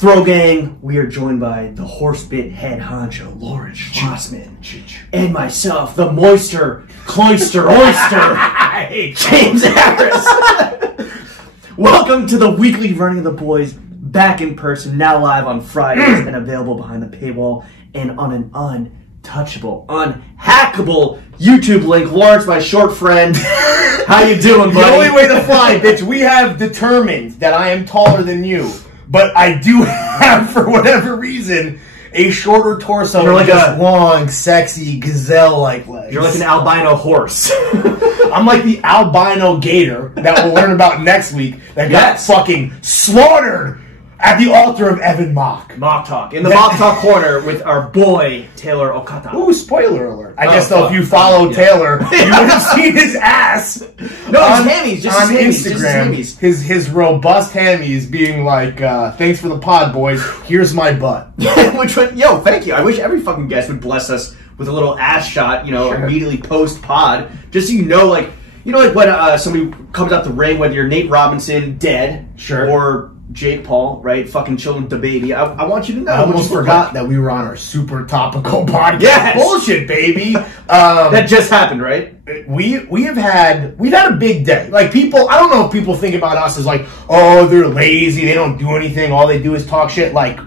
Throw Gang, we are joined by the horsebit head honcho, Lawrence Schlossman, and myself, the moister, cloister, oyster, James Harris. Welcome to the weekly Running of the Boys, back in person, now live on Fridays, and available behind the paywall, and on an untouchable, unhackable YouTube link. Lawrence, my short friend, how you doing, buddy? The only way to fly, bitch, we have determined that I am taller than you. But I do have, for whatever reason, a shorter torso. You're like a long, sexy, gazelle-like legs. You're like an albino horse. I'm like the albino gator that we'll learn about next week that got fucking slaughtered at the altar of Evan Mock. Mock Talk. In the Mock Talk corner with our boy, Taylor Okata. Ooh, spoiler alert. I guess, though, if you follow Taylor, you would have seen his ass. No, his hammies. Just on his Instagram. Just his his robust hammies being like, thanks for the pod, boys. Here's my butt. Which one? Yo, thank you. I wish every fucking guest would bless us with a little ass shot, immediately post-pod. Just so you know, like when somebody comes out the ring, whether you're Nate Robinson, dead, or Jake Paul, right? Fucking chilling with the baby. I want you to know. I almost forgot that we were on our super topical podcast. Yes! Bullshit, baby. That just happened, right? We've had a big day. Like, people, I don't know if people think about us as like, oh, they're lazy, they don't do anything, all they do is talk shit. Like,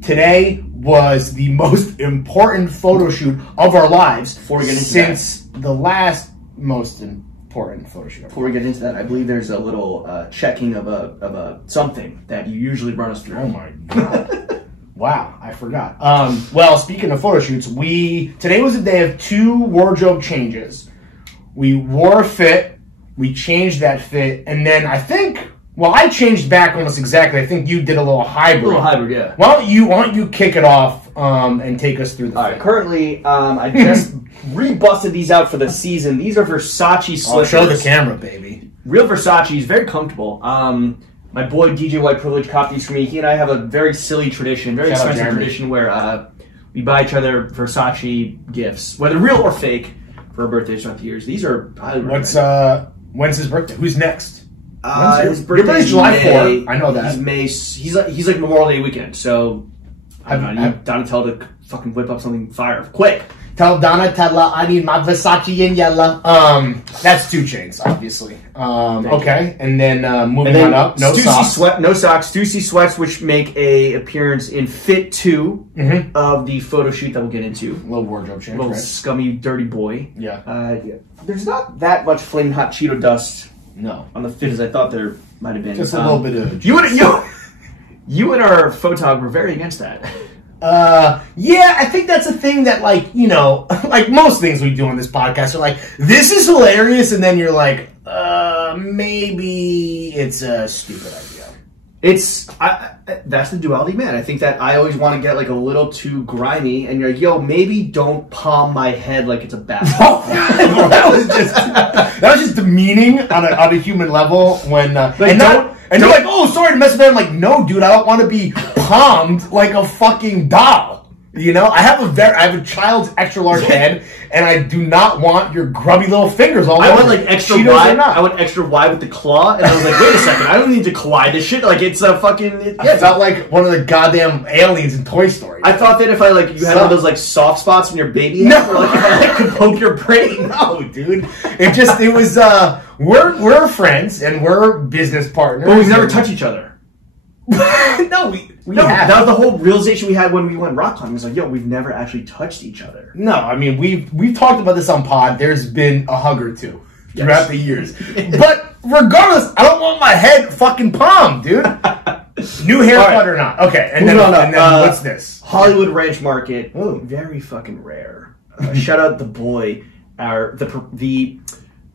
today was the most important photo shoot of our lives since the last most important photo shoot. Before we get into that, I believe there's a little checking of a something that you usually run us through. Oh my god! Wow, I forgot. Well, speaking of photo shoots, today was a day of 2 wardrobe changes. We wore a fit, we changed that fit, and then I changed back almost exactly. I think you did a little hybrid. A little hybrid, yeah. Why don't you kick it off and take us through the fit? Currently, I just rebusted these out for the season. These are Versace slippers. Show the camera, baby. Real Versace, very comfortable. My boy DJ White Privilege copped these for me. He and I have a very silly tradition, very expensive tradition where we buy each other Versace gifts, whether real or fake, for our birthdays throughout the years. These are highly recommended. When's his birthday? Who's next? His birthday is July 4th. I know that. He's like Memorial Day weekend, so I don't know. Need Donatello to fucking whip up something fire quick. Tell Donatella I need my Versace in yellow. That's 2 Chainz, obviously. Okay, and then moving on up. No socks. No socks. Stussy sweats, which make a appearance in Fit 2 of the photo shoot that we'll get into. A little wardrobe change. Little scummy, dirty boy. Yeah. There's not that much flaming hot Cheeto dust. No. On the fit as I thought there might have been. Just a little bit of. You and our photog were very against that. Yeah, I think that's a thing that, like most things we do on this podcast are like, this is hilarious, and then you're like, maybe it's a stupid idea. That's the duality, man. I think that I always want to get like a little too grimy, and you're like, yo, maybe don't palm my head like it's a basketball. that was just demeaning on a human level when and you're like, oh, sorry to mess with that. I'm like, no, dude, I don't want to be palmed like a fucking doll. I have a child's extra large head, and I do not want your grubby little fingers all over. I went like extra wide. I went extra wide with the claw, and I was like, wait a second, I don't need to claw this shit. Like it's a fucking. It felt like one of the goddamn aliens in Toy Story. I thought that if I you had one of those like soft spots in your baby head, or if I could poke your brain. No, dude. It was. We're friends and we're business partners, but we never touch each other. No, that was the whole realization we had when we went rock climbing. It was like, yo, we've never actually touched each other. No, I mean we've talked about this on pod. There's been a hug or two throughout the years, but regardless, I don't want my head fucking palmed, dude. New haircut or not? Okay, and then what's this? Hollywood Ranch Market. Oh, very fucking rare. Shout out the boy, the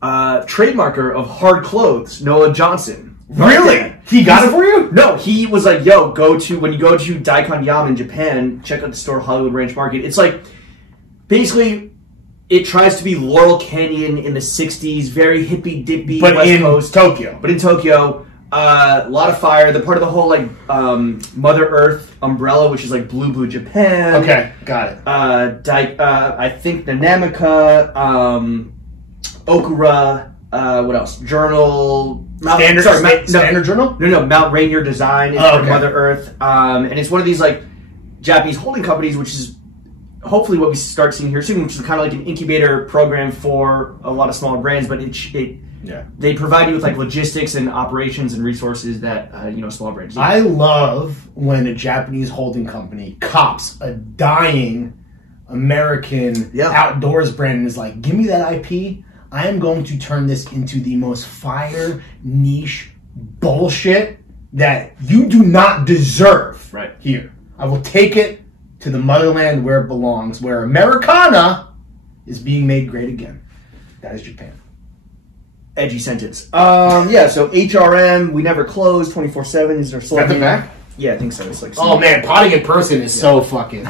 trademarker of hard clothes, Noah Johnson. Really? He got it for you? No, he was like, yo, when you go to Daikon Yam in Japan, check out the store Hollywood Ranch Market. It's like, basically, it tries to be Laurel Canyon in the 60s, very hippy-dippy West Coast. Tokyo. But in Tokyo, a lot of fire. They're part of the whole, Mother Earth umbrella, which is, Blue Japan. Okay, got it. I think Nanamika, Okura, What else? Journal. Standard Journal? No, Mount Rainier Design is for Mother Earth. And it's one of these like Japanese holding companies, which is hopefully what we start seeing here soon, which is kind of like an incubator program for a lot of smaller brands, but they provide you with like logistics and operations and resources that smaller brands need. I love when a Japanese holding company cops a dying American outdoors brand and is like, give me that IP. I am going to turn this into the most fire niche bullshit that you do not deserve here. I will take it to the motherland where it belongs, where Americana is being made great again. That is Japan. Edgy sentence. So HRM, we never close, 24/7 is their slogan. Is that the back? Yeah, I think so. It's like oh man, potting in person is so fucking...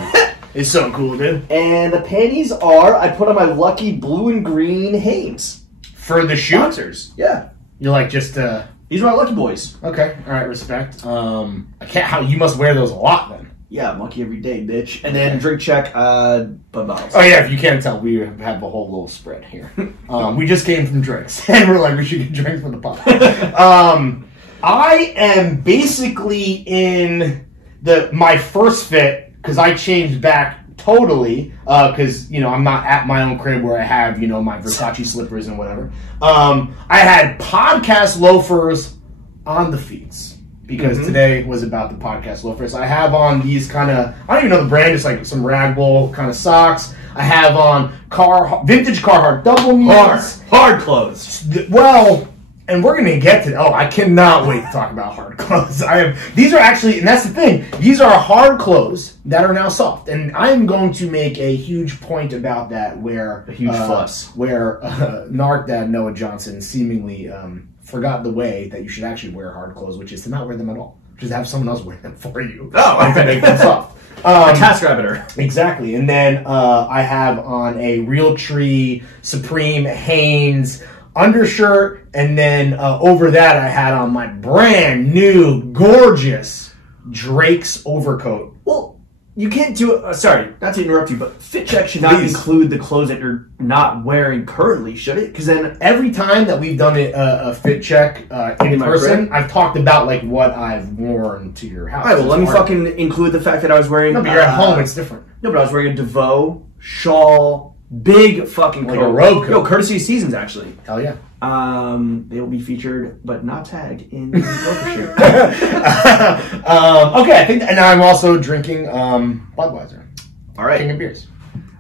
It's so cool, dude. And the panties are, I put on my lucky blue and green Hanes. For the shoot? Sponsors. Yeah. You're like just... These are my lucky boys. Okay, alright, respect. I can't... you must wear those a lot then. Yeah, I'm lucky every day, bitch. And then drink check, Bud Bottles. Oh yeah, if you can't tell, we have a whole little spread here. We just came from drinks, and we're like, we should get drinks for the pod. I am basically in my first fit, because I changed back totally, because, I'm not at my own crib where I have, my Versace slippers and whatever. I had podcast loafers on the feet. Because today was about the podcast loafers. I have on these kind of, I don't even know the brand, it's like some ragwool kind of socks. I have on vintage Carhartt double knees. Hard clothes. Well, and we're going to get to, I cannot wait to talk about hard clothes. These are actually, and that's the thing, these are hard clothes that are now soft. And I am going to make a huge point about that where, a huge fuss. Where Narc Dad Noah Johnson seemingly, forgot the way that you should actually wear hard clothes, which is to not wear them at all. Just have someone else wear them for you. To make them soft. A TaskRabbiter. Exactly. And then I have on a Realtree Supreme Hanes undershirt, and then over that I had on my brand new, gorgeous Drake's overcoat. Well, you can't do it. Sorry, not to interrupt you, but fit check should not include the clothes that you're not wearing currently, should it? Because then every time that we've done a fit check in person, I've talked about like what I've worn to your house. All right, well, let me fucking include the fact that I was wearing. No, but you're at home; it's different. No, but I was wearing a DeVoe shawl, big fucking like coat. A robe coat. Yo, courtesy of Seasons, actually. Hell yeah. They will be featured, but not tagged in the photoshoot. Okay, I think, and I'm also drinking Budweiser. All right, King of Beers.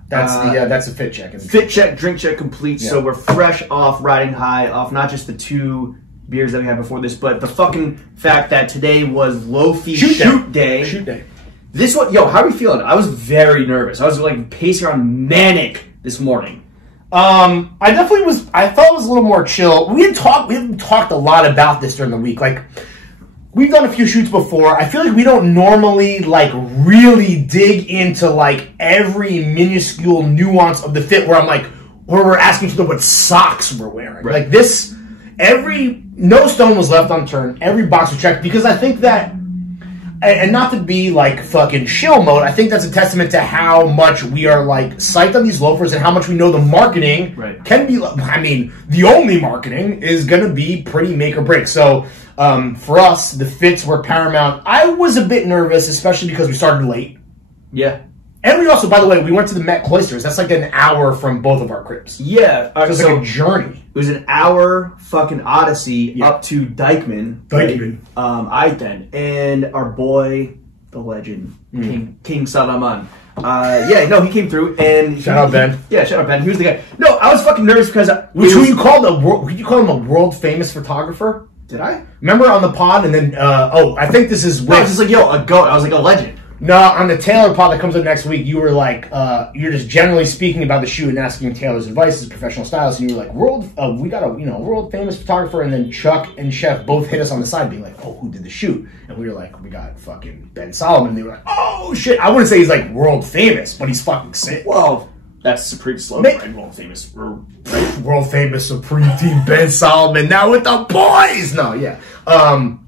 That's a fit check. Fit check, drink check complete. Yeah. So we're fresh off riding high off not just the 2 beers that we had before this, but the fucking fact that today was Lofi shoot day. Shoot day. This one, yo, how are we feeling? I was very nervous. I was like pacing around manic this morning. I definitely was. I thought it was a little more chill. We haven't talked a lot about this during the week. Like, we've done a few shoots before. I feel like we don't normally like really dig into like every minuscule nuance of the fit. Where I'm like, where we're asking each other what socks we're wearing. Right. Like this, no stone was left unturned. Every box was checked because I think that. And not to be like fucking shill mode, I think that's a testament to how much we are like psyched on these loafers and how much we know the marketing can be. I mean, the only marketing is going to be pretty make or break. So for us, the fits were paramount. I was a bit nervous, especially because we started late. Yeah. And we also, by the way, we went to the Met Cloisters. That's like an hour from both of our cribs. Yeah. So it was like a journey. It was an hour fucking odyssey up to Dykeman. I-10. And our boy, the legend, King Salaman. He came through and... Shout out Ben. Yeah, shout out Ben. He was the guy. No, I was fucking nervous because... Would you call him a world famous photographer? Did I? Remember on the pod and then... I think this is... I was just like, yo, a goat. I was like, a legend. No, on the Taylor pod that comes up next week, you were like, you're just generally speaking about the shoot and asking Taylor's advice as a professional stylist, and you were like, we got a world famous photographer, and then Chuck and Chef both hit us on the side being like, who did the shoot? And we were like, we got fucking Ben Solomon, and they were like, oh shit, I wouldn't say he's like world famous, but he's fucking sick. Well, that's Supreme slogan, right? World famous. World famous Supreme Team Ben Solomon, now with the boys! No, yeah.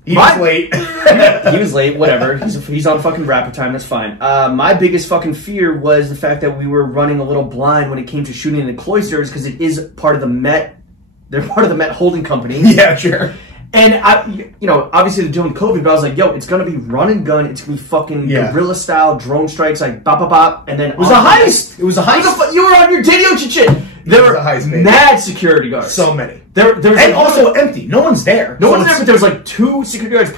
He was late. He was late, whatever. He's on fucking rapper time, that's fine. My biggest fucking fear was the fact that we were running a little blind when it came to shooting in the Cloisters, because it is part of the Met They're part of the Met Holding Company. Yeah, sure. And obviously they're doing COVID, but I was like, yo, it's gonna be run and gun. It's gonna be fucking guerrilla style drone strikes, like bop bop bop, and then it was a heist. It was a heist. You were on your Daniel shit. There were mad security guards. So many. There was and also empty. No one's there. No one's there, but there was like 2 security guards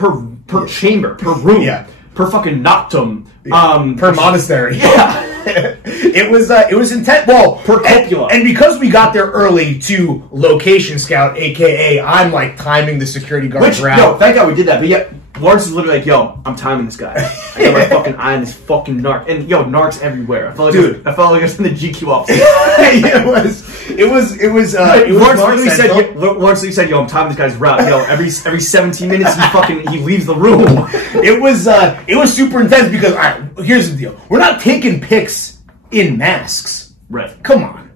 per chamber, per room, per fucking noctum, per monastery. Yeah. It was intense. Well, per copula. And because we got there early to location scout, aka I'm like timing the security guards around. No, thank God we did that. But yeah, Lawrence is literally like, yo, I'm timing this guy. I got my fucking eye on this fucking narc. And yo, narcs everywhere. I felt like I was in the GQ office. It was Lawrence literally said, yo, I'm timing this guy's route. Yo, every 17 minutes he leaves the room. It was super intense because here's the deal. We're not taking pics in masks. Right. Come on.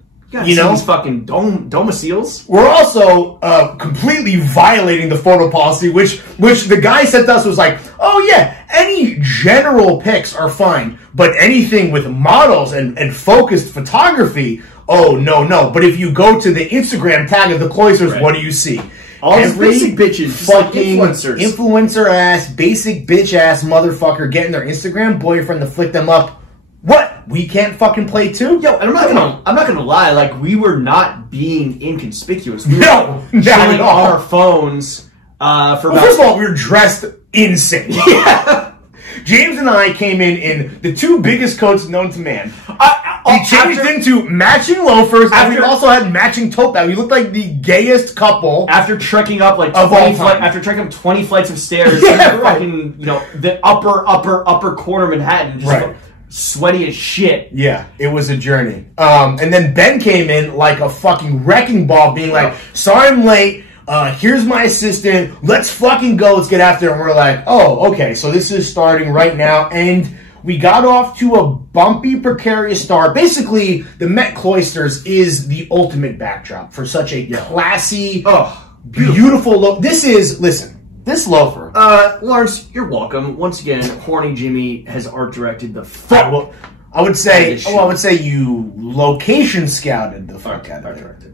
You know, these fucking domiciles. We're also completely violating the photo policy, which the guy said to us was like, oh yeah, any general pics are fine, but anything with models and focused photography, oh no. But if you go to the Instagram tag of the Cloisters, what do you see? All these basic bitches, fucking like influencer ass, basic bitch ass motherfucker getting their Instagram boyfriend to flick them up. What? We can't fucking play too? Yo, and I'm not gonna lie, like we were not being inconspicuous. We were showing on our phones first of all, we were dressed insane. Yeah. James and I came in the 2 biggest coats known to man. We changed into matching loafers, and we also had matching tote bags. We looked like the gayest couple. After trekking up like 20 flights of stairs, fucking the upper corner of Manhattan, just sweaty as shit. Yeah, it was a journey. And then Ben came in like a fucking wrecking ball, being like, sorry I'm late. Here's my assistant. Let's fucking go. Let's get after it. And we're like, oh, okay. So this is starting right now. And we got off to a bumpy, precarious start. Basically, the Met Cloisters is the ultimate backdrop for such a classy, beautiful look. This loafer. Lawrence, you're welcome. Once again, Horny Jimmy has art directed the fuck. I would say you location scouted the fuck out of it.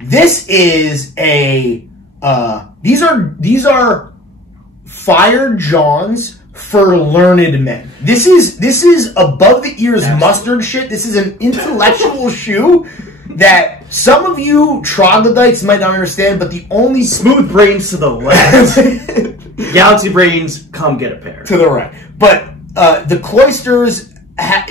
This is these are fire jawnz for learned men. This is above the ears mustard shit. This is an intellectual shoe that some of you troglodytes might not understand, but the only smooth brains to the left, galaxy brains, come get a pair to the right. But the Cloisters.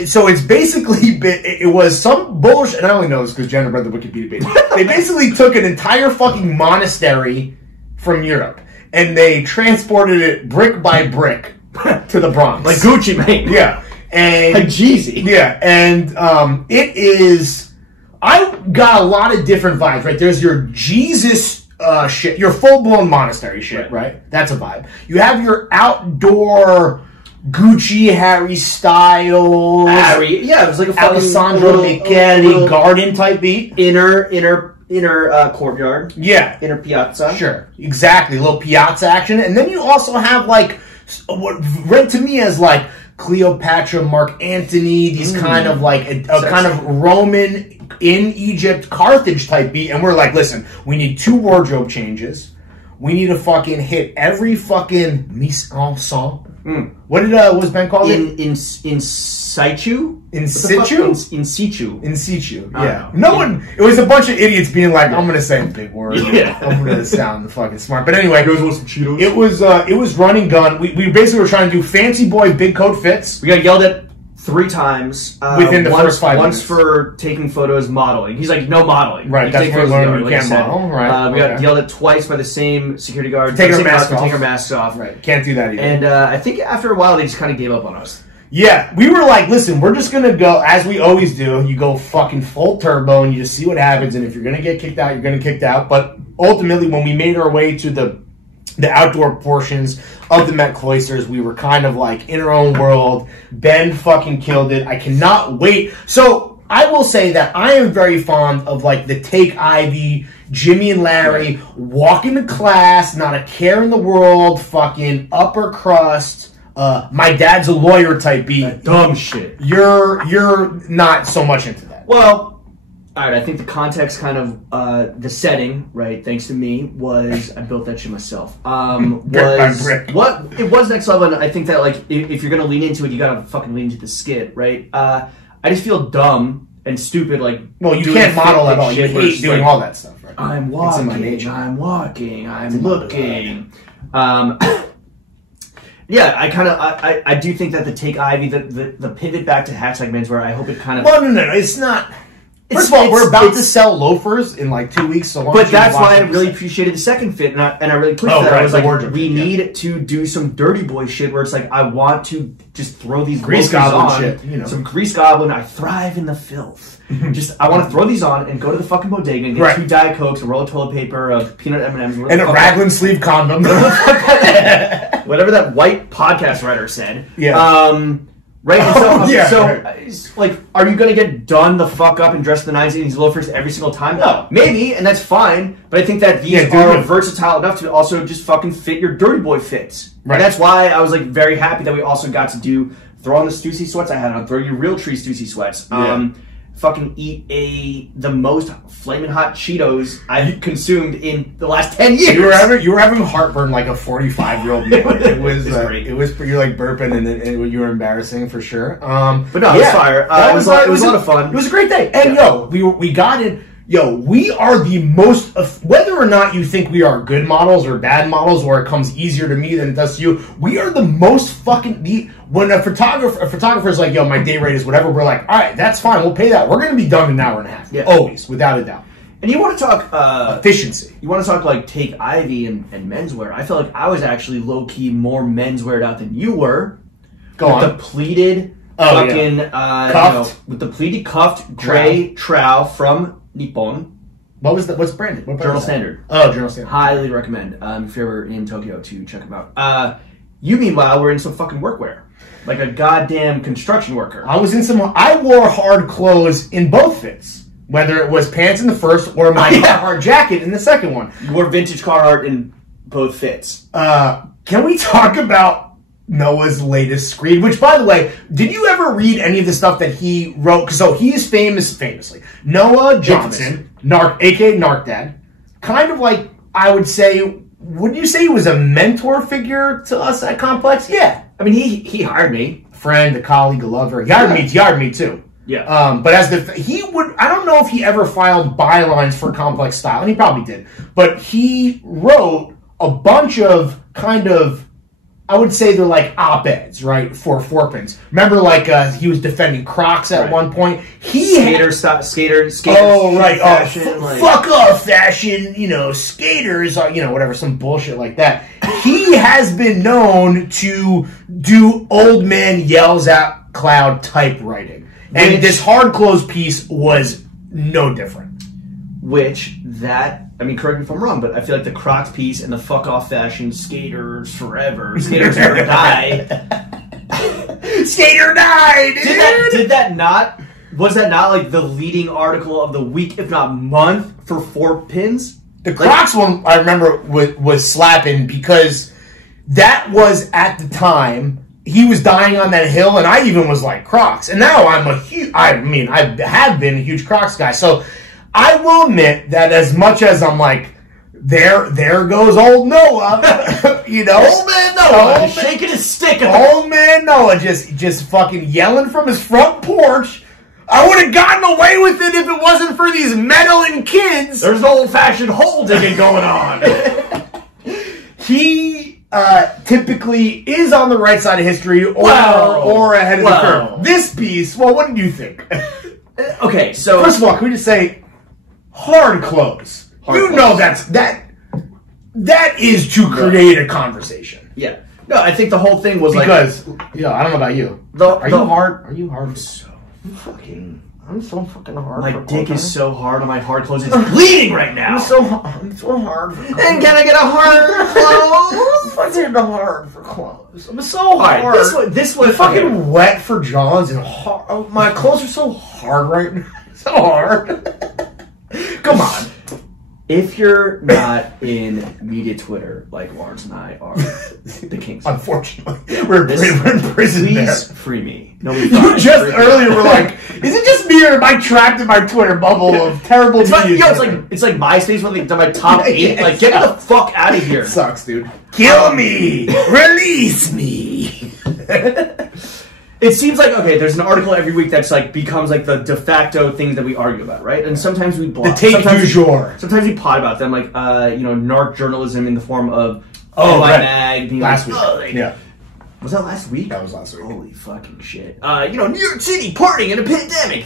So it's basically it was some bullshit, and I only know this because Jenna read the Wikipedia page. They basically took an entire fucking monastery from Europe and they transported it brick by brick to the Bronx, like Gucci Mane. Yeah, and like Jeezy. Yeah, and it is. I got a lot of different vibes. Right, there's your Jesus shit, your full blown monastery shit. Right, that's a vibe. You have your outdoor Gucci Harry Styles. Yeah, it was like a Alessandro Michele garden type beat. Inner courtyard. Yeah. Inner piazza. Sure. Exactly. A little piazza action. And then you also have like what read to me as like Cleopatra, Mark Antony, these kind of like a kind of Roman in Egypt, Carthage type beat. And we're like, listen, we need 2 wardrobe changes. We need to fucking hit every fucking mise en scène. What was Ben called it? In situ? In situ? In situ. In situ. Yeah. No one. It was a bunch of idiots being like, "I'm gonna say a big word. Yeah. I'm gonna sound fucking smart." But anyway, you guys want some Cheetos? It was running gun. We basically were trying to do fancy boy big coat fits. We got yelled at 3 times within the first 5 minutes. Once for taking photos, modeling. He's like, no modeling. Right, that's where we learned you can't model. Right. We got yelled at twice by the same security guard. Take our masks off. Right, can't do that either. And I think after a while, they just kind of gave up on us. Yeah, we were like, listen, we're just going to go, as we always do, you go fucking full turbo and you just see what happens. And if you're going to get kicked out, you're going to get kicked out. But ultimately, when we made our way to the outdoor portions of the Met Cloisters, we were kind of like in our own world. Ben fucking killed it. I cannot wait. So I will say that I am very fond of like the Take Ivy, Jimmy and Larry, walking to class, not a care in the world, fucking upper crust. My dad's a lawyer type beat. Dumb shit. You're not so much into that. Well, All right, I think the context kind of, the setting, right, thanks to me, was, I built that shit myself, brick. What, it was next level, and I think that, like, if you're gonna lean into it, you gotta fucking lean into the skit, right? I just feel dumb and stupid, like, well, you can't model at all. You hate doing all that stuff, right? I'm walking, I'm looking. Yeah, I do think that the Take Ivy, the pivot back to hashtag menswear, I hope it kind of... Well, no, it's not... First of all, we're about to sell loafers in like 2 weeks. So but that's why I really appreciated the second fit, and I really pushed that. Right, I was like, we need to do some dirty boy shit where it's like, I want to just throw these grease goblin shit, you know. Some grease goblin. I thrive in the filth. I want to throw these on and go to the fucking bodega and get 2 Diet Cokes, a roll of toilet paper, of peanut M&Ms, and a Raglan sleeve condom. Whatever that white podcast writer said. Yeah. Right? Like, are you going to get done the fuck up and dressed in the 90s loafers every single time? No. Maybe, and that's fine, but I think that these are versatile enough to also just fucking fit your dirty boy fits. Right. And that's why I was, like, very happy that we also got to throw on the Stussy sweats I had on, throw your real tree Stussy sweats. Fucking eat the most flaming hot Cheetos I've consumed in the last 10 years. You were having heartburn like a 45-year-old man. It was great. It was you're like burping and you were embarrassing for sure. But no, it was fire. It was a lot of fun. It was a great day. And we got in. We are the most, whether or not you think we are good models or bad models, or it comes easier to me than it does to you, we are the most fucking, when a photographer is like, yo, my day rate is whatever, we're like, all right, that's fine, we'll pay that. We're going to be done in an hour and a half. Yeah. Always, without a doubt. And you want to talk efficiency. You want to talk like Take Ivy and menswear. I felt like I was actually low-key more mensweared out than you were. Go on. The pleated cuffed. with the pleated cuffed gray trow from Nippon. What's branded? Journal Standard. Oh, Journal Standard. Highly recommend if you're ever in Tokyo to check them out. You meanwhile were in some fucking workwear. Like a goddamn construction worker. I wore hard clothes in both fits. Whether it was pants in the first or my Carhartt jacket in the second one. You wore vintage Carhartt in both fits. Can we talk about Noah's latest screed? Which, by the way, did you ever read any of the stuff that he wrote? So he's famously Noah Johnson, aka Narc Dad. Kind of like, I would say, would you say he was a mentor figure to us at Complex? Yeah. I mean, he hired me. A friend, a colleague, a lover. He hired me too. Yeah. But I don't know if he ever filed bylines for Complex Style, and he probably did. But he wrote a bunch of kind of, I would say they're like op-eds, right, for Forpins. Remember, like, he was defending Crocs at one point. Skater. Oh, right. Fashion, fuck off, fashion, skaters, whatever, some bullshit like that. He has been known to do old man yells at cloud typewriting. And this hard clothes piece was no different. I mean, correct me if I'm wrong, but I feel like the Crocs piece and the fuck off fashion, skaters forever, skaters never die. Skater died, dude! Was that not like the leading article of the week, if not month, for Forpins? The Crocs one, I remember, was slapping because that was, at the time, he was dying on that hill, and I even was like, Crocs. And now I have been a huge Crocs guy. So I will admit that as much as I'm like, there goes old Noah, Old man Noah, shaking his stick. Old man Noah just fucking yelling from his front porch. I would have gotten away with it if it wasn't for these meddling kids. There's no old-fashioned hole digging going on. He typically is on the right side of history or ahead of the curve. This piece, what did you think? Okay, so first of all, can we just say hard clothes? That is to create a conversation. Yeah. No, I think the whole thing was I don't know about you. Are you hard? Are you hard? I'm so fucking hard. My dick is so hard on my hard clothes. It's bleeding right now. I'm so hard. And can I get a hard clothes? I'm getting hard for clothes. I'm so hard. Right, this was fucking wet for jawnz and hard. Oh, my clothes are so hard right now. So hard. Come on. If you're not in media Twitter like Lawrence and I are, the kings. Unfortunately, we're in prison. Please free me. Nobody You just earlier were like, is it just me or am I trapped in my Twitter bubble of terrible it's like MySpace when they done my top 8. Like, get the fuck out of here. It sucks, dude. Kill me! Release me! It seems like, okay, there's an article every week that's like becomes like the de facto things that we argue about, right? And sometimes we block. The take du jour. Sometimes we pot about them, like, narc journalism in the form of right. being last like, week. Yeah. Was that last week? That was last week. Holy fucking shit. New York City partying in a pandemic.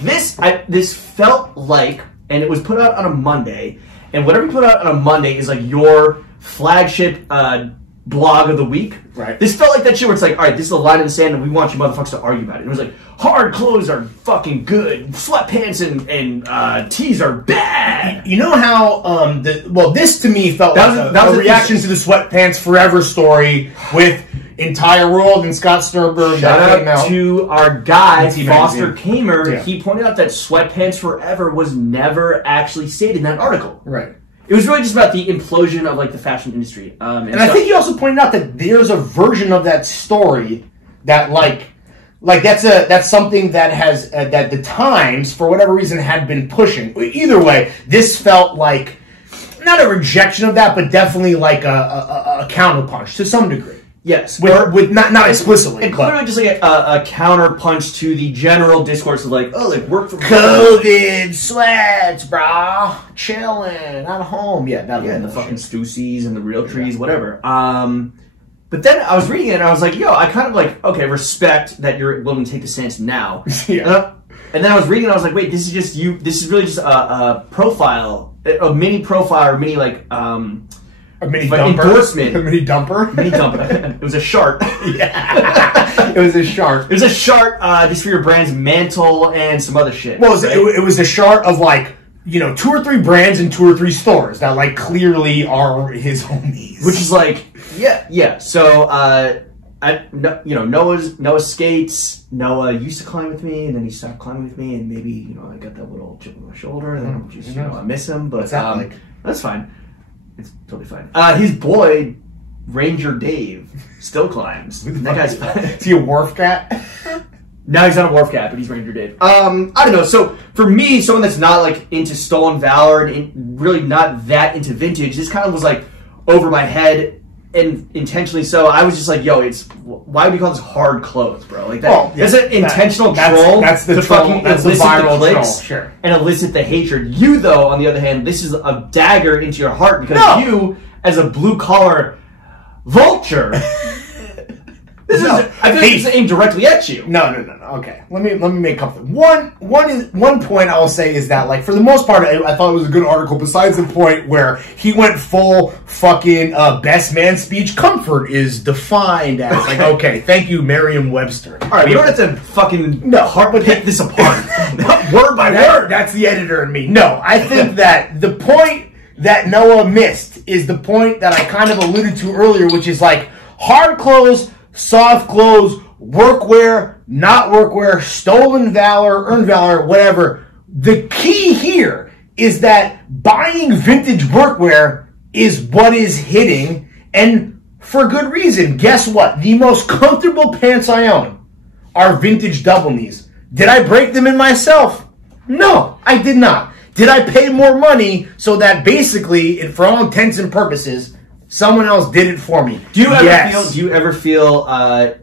This felt like, and it was put out on a Monday, and whatever you put out on a Monday is like your flagship blog of the week. Right. This felt like that shit where it's like, all right, this is the line in the sand and we want you motherfuckers to argue about it. It was like, hard clothes are fucking good, sweatpants and tees are bad. You know how, this to me felt like a reaction to the Sweatpants Forever story with Entire World and Scott Sternberg. Shout out to our guy, Foster Kamer. Yeah. He pointed out that Sweatpants Forever was never actually stated in that article. Right. It was really just about the implosion of like the fashion industry. And I think he also pointed out that there's a version of that story that like that's something that has that the Times for whatever reason had been pushing. Either way, this felt like not a rejection of that, but definitely like a counterpunch to some degree. Yes, with not explicitly, and clearly just like a counterpunch to the general discourse of like, oh, like work from COVID, sweats, brah, chilling at home. Yeah, and the fucking Stussies and the real trees, whatever. But then I was reading it and I was like, yo, I kind of like, okay, respect that you're willing to take the stance now. Yeah. And then I was reading and I was like, wait, this is just you. This is really just a profile, a mini profile or mini like. A mini dumper? Endorsement. A mini dumper? Mini dumper. It was a chart. Yeah. It was a chart. It was a chart just for your brand's mantle and some other shit. Well, it was a chart of like, 2 or 3 brands and 2 or 3 stores that like clearly are his homies. Which is like, yeah. So, Noah skates. Noah used to climb with me, and then he stopped climbing with me, and maybe, I got that little chip on my shoulder, and then just, I miss him, but that's fine. It's totally fine. His boy, Ranger Dave, still climbs. That guy's fine. Is he a wharf cat? No, he's not a wharf cat, but he's Ranger Dave. I don't know. So for me, someone that's not like into stolen valor and really not that into vintage, this kind of was like over my head and intentionally so. I was just like, yo, why do we call this hard clothes, bro? Like that. That's an intentional troll. That's the troll. Fucking that's elicit the viral the clicks troll. Sure. And elicit the hatred. You, though, on the other hand, this is a dagger into your heart because you, as a blue collar vulture, I feel like this is aimed directly at you. No. Okay, let me make a couple. One point I will say is that like for the most part I thought it was a good article. Besides the point where he went full fucking best man speech. Comfort is defined as like okay, thank you Merriam-Webster. All right, we don't have to fucking pick this apart word by word. That's the editor in me. No, I think that the point that Noah missed is the point that I kind of alluded to earlier, which is like hard clothes, soft clothes, workwear, not workwear, stolen valor, earned valor, whatever. The key here is that buying vintage workwear is what is hitting, and for good reason. Guess what? The most comfortable pants I own are vintage double knees. Did I break them in myself? No, I did not. Did I pay more money so that basically, for all intents and purposes, someone else did it for me? Do you ever feel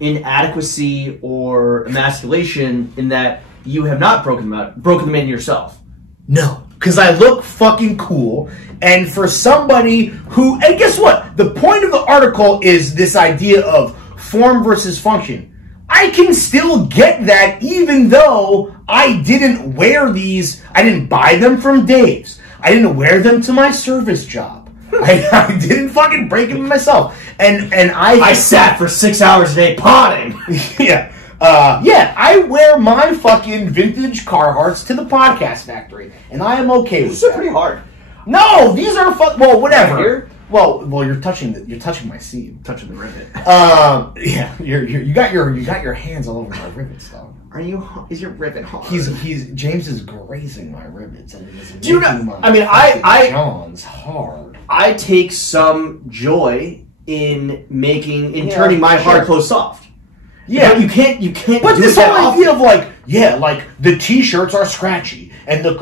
inadequacy or emasculation in that you have not broken them in yourself? No, because I look fucking cool, and for somebody who, and guess what? The point of the article is this idea of form versus function. I can still get that even though I didn't wear these. I didn't buy them from Dave's. I didn't wear them to my service job. I didn't fucking break them myself. And I sat for 6 hours a day potting. Yeah. I wear my fucking vintage Carhartts to the podcast factory, and I am okay with that. This is pretty hard. No, these are well, whatever. Right here? Well, you're touching my seam. Touching the rivet. Yeah, you got your hands all over my rivets, though. Is your rivet hard? James is grazing my rivets, and do you know? I mean, jawnz hard. I take some joy in turning my hard clothes soft. Yeah, but you can't. But do this that whole often. idea of like, yeah, like the t-shirts are scratchy and the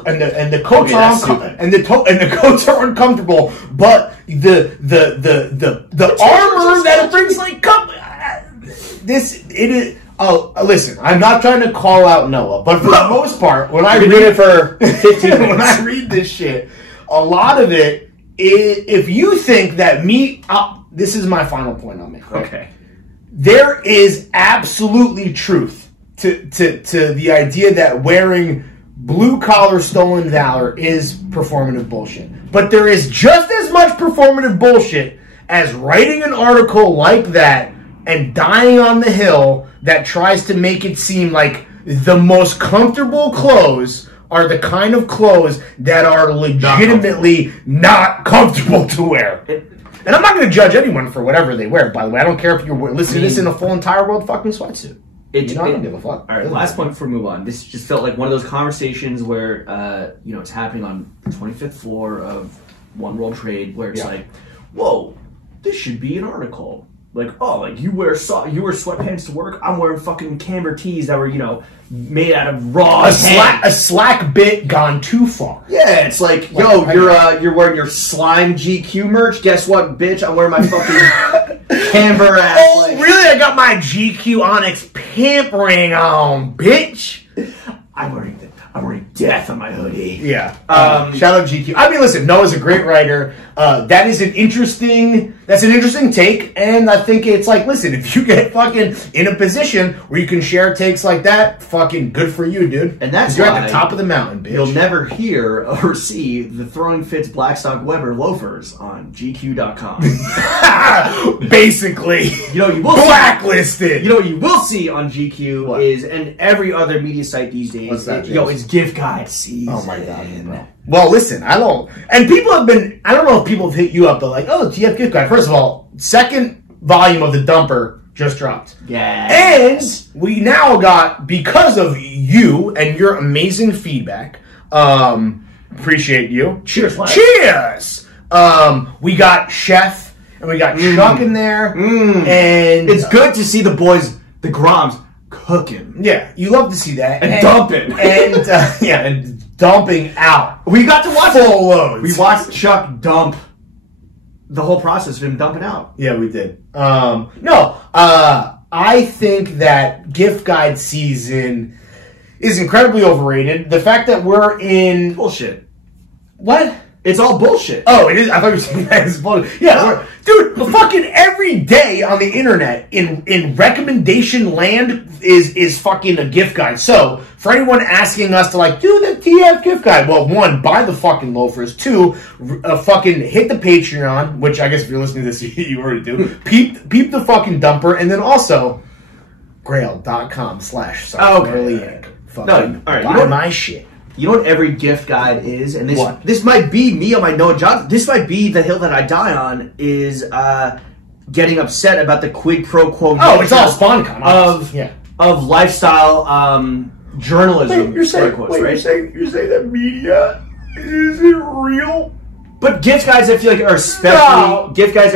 coats Okay, are that's stupid. and the coats are uncomfortable, but the armor that it brings like it is. Oh, listen, I'm not trying to call out Noah, but for the most part, when I read it for 15 minutes. when I read this shit, a lot of it is, if you think that this is my final point I'll make. Right? Okay. There is absolutely truth to the idea that wearing blue-collar stolen valor is performative bullshit. But there is just as much performative bullshit as writing an article like that and dying on the hill that tries to make it seem like the most comfortable clothes are the kind of clothes that are legitimately not comfortable to wear. And I'm not going to judge anyone for whatever they wear, by the way. I don't care if you're listening to this in a full entire world fucking sweatsuit. I don't give a fuck. All right, last point before we move on. This just felt like one of those conversations where, it's happening on the 25th floor of One World Trade, where it's like, whoa, this should be an article. Like, oh, like you wear sweatpants to work. I'm wearing fucking camber tees that were, made out of raw a slack bit gone too far. Yeah, it's like, yo, you're wearing your slime GQ merch. Guess what, bitch? I'm wearing my fucking camber ass. Oh, really? I got my GQ Onyx pampering on, bitch. I'm wearing death on my hoodie. Yeah. Shout out GQ. I mean, listen, Noah's a great writer. That's an interesting take, and I think it's like, listen, if you get fucking in a position where you can share takes like that, fucking good for you, dude. And that's you're why at the top of the mountain, bitch. You'll never hear or see the Throwing Fits Blackstock Weber loafers on GQ.com. Basically. You will blacklisted. What you will see on GQ is, and every other media site these days, what's that, it's gift guide season. Oh my god, bro. Well, listen, I don't know if people have hit you up, but like, oh, do you have gift guide? First of all, second volume of the Dumper just dropped. Yeah. And we now got, because of you and your amazing feedback, appreciate you. Cheers. Cheers! We got Chef, and we got Chuck in there, and it's good to see the boys, the Groms, cooking. Yeah, you love to see that. And dumping. And, and dumping out. We got to watch full loads. We watched Chuck dump the whole process of him dumping out. Yeah, we did. I think that gift guide season is incredibly overrated. The fact that we're in... Bullshit. What? It's all bullshit. Oh, it is? I thought you were saying that is bullshit. Yeah, dude, fucking every day on the internet in recommendation land is fucking a gift guide. So, for anyone asking us to like, do the TF gift guide, well, one, buy the fucking loafers. Two, fucking hit the Patreon, which I guess if you're listening to this, you already do. peep the fucking Dumper, and then also, grail.com/Sartorialiac. Fucking buy my shit. You know what every gift guide is? And this might be me on my Noah Johnson. This might be the hill that I die on, is getting upset about the quid pro quo. Oh, it's all SpawnCon. Of lifestyle journalism. Wait, you're saying that media isn't real? But gift guides, I feel like, are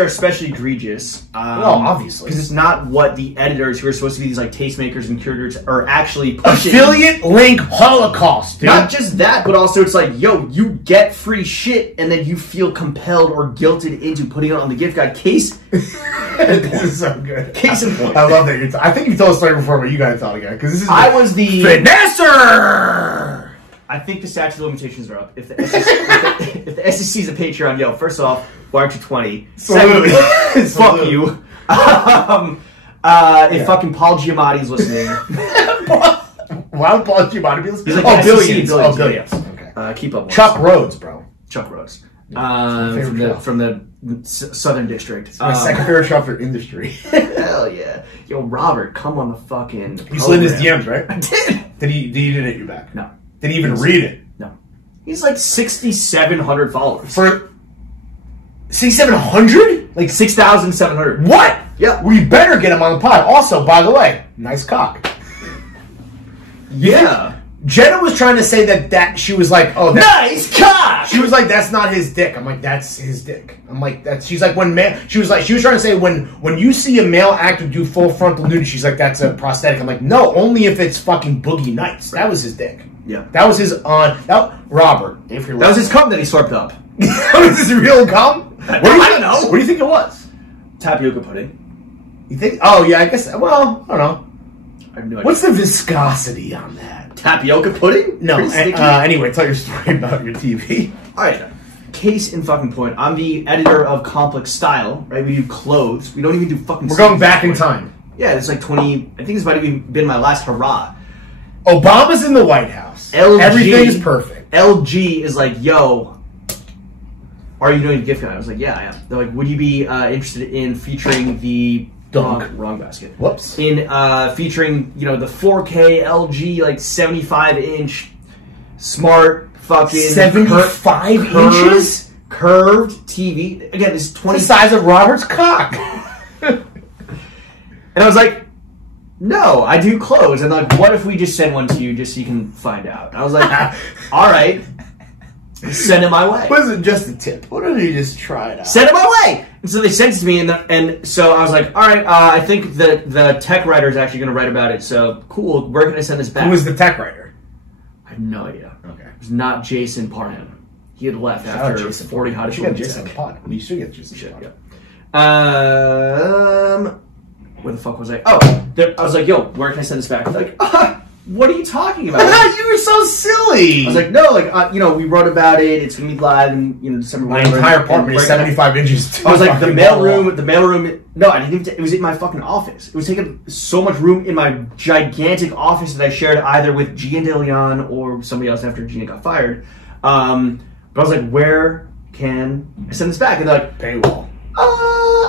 especially egregious. Well, obviously, because it's not what the editors, who are supposed to be these like tastemakers and curators, are actually pushing. Affiliate link holocaust, dude. Not just that, but also it's like, yo, you get free shit, and then you feel compelled or guilted into putting it on the gift guide. Case. This is so good. Case in point. I love that. I think you told a story before, but you got to tell it again, because this is. I was the finesser. I think the statute of limitations are up. If the SEC's a Patreon, yo, first off, why aren't you 20? Secondly, fuck you. If fucking Paul Giamatti's listening. Why would Paul Giamatti be listening? He's like, billions. Billions. Okay. Keep up with Chuck Rhodes, bro. Chuck Rhodes. From the Southern District. It's my second favorite shop for industry. Hell yeah. Yo, Robert, come on the fucking You slid his DMs, right? I did. Did he didn't hit you back? No. Did he even read it? No. He's like 6,700 followers. For 6,700? Like 6,700. What? Yeah. We better get him on the pod. Also, by the way, nice cock. Yeah. Jenna was trying to say that she was like, oh, nice cock. She was like, that's not his dick. I'm like, that's his dick. I'm like, that's. She's like, she was trying to say when you see a male actor do full frontal nudity, she's like, that's a prosthetic. I'm like, no, only if it's fucking Boogie Nights. That was his dick. Yeah, that was his Robert. If you're that was his cum that he slurped up. That was his real cum. I don't know. What do you think it was? Tapioca pudding. You think? Oh yeah, I guess. Well, I don't know. I have no idea. What's the viscosity on that? Tapioca pudding? No. Anyway, tell your story about your TV. All right. Case in fucking point. I'm the editor of Complex Style. Right? We do clothes. We don't even do fucking. We're going back in time. Yeah, it's like 20. I think this might have even been my last hurrah. Obama's in the White House. LG, everything is perfect. LG is like, yo, are you doing a gift guide? I was like, yeah, I am. They're like, would you be interested in featuring the wrong basket? Whoops. In featuring, the 4K LG like 75-inch smart fucking 75 inches curved TV. Again, it's 20 the size of Robert's cock. And I was like, no, I do clothes. And like, what if we just send one to you just so you can find out? And I was like, all right, send it my way. Wasn't just a tip. What if you just try it out? Send it my way. And so they sent it to me, and so I was like, all right, I think the tech writer is actually going to write about it. So cool. Where can I send this back? Who was the tech writer? I have no idea. Okay. It was not Jason Parham. He had left after 40 Hottest Should Women get Jason Tech. Pod. You should get Jason Pod. Yeah. Where the fuck was I? Oh, I was like, yo, where can I send this back? They're like, what are you talking about? You were so silly. I was like, no, like, we wrote about it. It's gonna be live in December. My entire apartment is 75 inches. I was like, the mailroom. No, I didn't even. It was in my fucking office. It was taking so much room in my gigantic office that I shared either with Gina DeLeon or somebody else after Gina got fired. But I was like, where can I send this back? And they're like, paywall.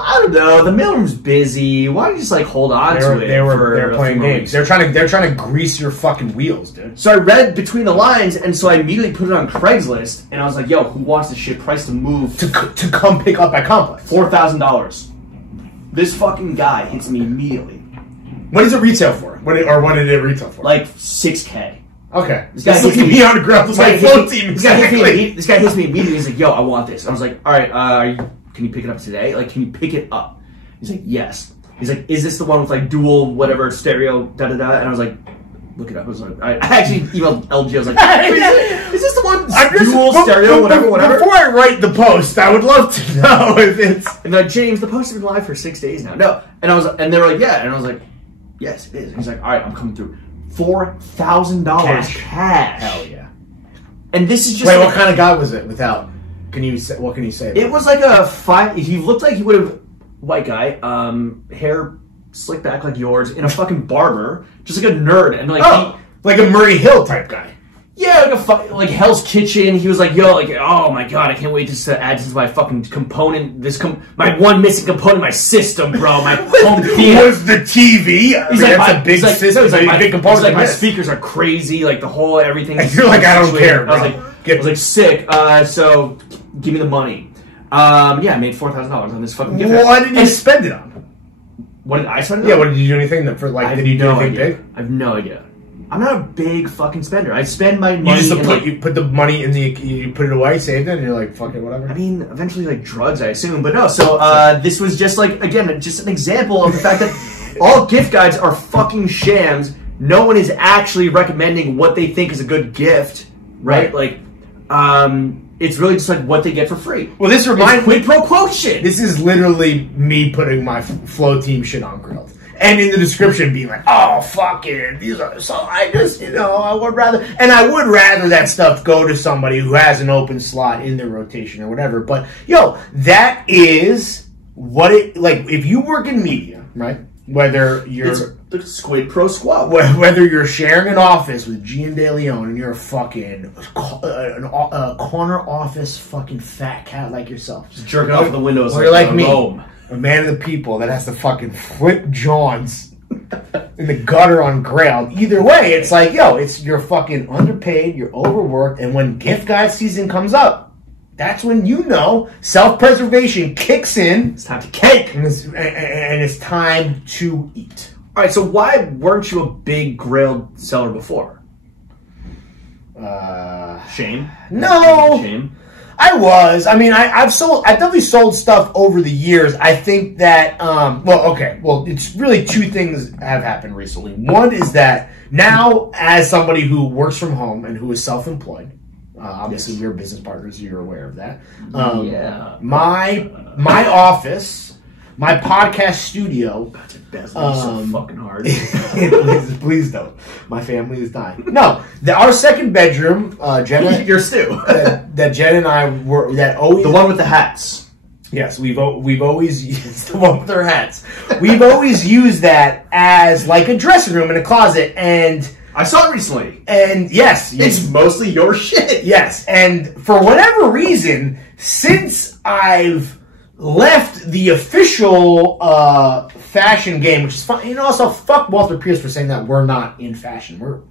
I don't know. The mailroom's busy. Why don't you just like hold on to it? They're playing games. They're trying to grease your fucking wheels, dude. So I read between the lines, and so I immediately put it on Craigslist, and I was like, "Yo, who wants this shit? Price to move to come pick up at Complex. $4,000." This fucking guy hits me immediately. What does it retail for? What did it retail for? Like $6K. Okay. This guy hits me on the ground. This guy hits me immediately. He's like, "Yo, I want this." I was like, "All right, can you pick it up today? Like, can you pick it up?" He's like, "Yes." He's like, "Is this the one with like dual whatever stereo da da da?" And I was like, "Look it up." I was like, I actually emailed LG. I was like, "Is this the one dual stereo whatever?" Before I write the post, I would love to know if it's. And like, James, the post has been live for 6 days now. No, and they were like, "Yeah," and I was like, "Yes, it is." And he's like, "All right, I'm coming through." $4,000 cash. Hell yeah! And this is just wait. What kind of guy was it? Without. What can you say? It was like a he looked like he would have, white guy, hair slicked back like yours, in a fucking barber, just like a nerd, and like like a Murray Hill type guy. Yeah, like Hell's Kitchen. He was like, yo, like, oh my god, I can't wait just to add this to my fucking component. My one missing component in my system, bro. My home theater was the TV. That's a big system. He's like, big component. He's like, my speakers are crazy. Like the whole everything. You're like, I don't care, bro. I was like, sick. So give me the money. Yeah, I made $4,000 on this fucking gift. What did you spend it on? What did I spend it on? Yeah, what did you do anything for like? Did you do anything big? I have no idea. I'm not a big fucking spender. I spend my money. You put the money in you put it away, saved it, and you're like, fuck it, whatever. I mean, eventually like drugs, I assume, but no. So this was just like, again, just an example of the fact that all gift guides are fucking shams. No one is actually recommending what they think is a good gift, right? Like, it's really just like what they get for free. Well, this reminds me, quid pro quo shit. This is literally me putting my Flow Team shit on Grilled. And in the description being like, oh, fuck it. These are, so I just, I would rather that stuff go to somebody who has an open slot in their rotation or whatever. But, that is what it, like, if you work in media, right? Whether you're... It's the squid pro squad. Whether you're sharing an office with Gina DeLeon and you're a fucking, a corner office fucking fat cat like yourself. Just jerking off the windows. Or you're like me. Rome. A man of the people that has to fucking flip jawnz in the gutter on Grail. Either way, it's like, you're fucking underpaid, you're overworked, and when gift guide season comes up, that's when self-preservation kicks in. It's time to cake! And it's time to eat. Alright, so why weren't you a big grilled seller before? Shame? No. Shame? I was. I mean, I've definitely sold stuff over the years. I think that, well, it's really two things have happened recently. One is that now, as somebody who works from home and who is self-employed, obviously we're business partners, you're aware of that. Yeah. My office, my podcast studio. That's so fucking hard. please don't. My family is dying. No, our second bedroom, Jenna. Your stew. that Jen and I were always the one with the hats. Yes, we've always used the one with their hats. We've always used that as like a dressing room and a closet, and I saw it recently. And yes, it's mostly your shit. Yes, and for whatever reason, since I've left the official fashion game, which is fun, and also fuck Walter Pierce for saying that we're not in fashion. We're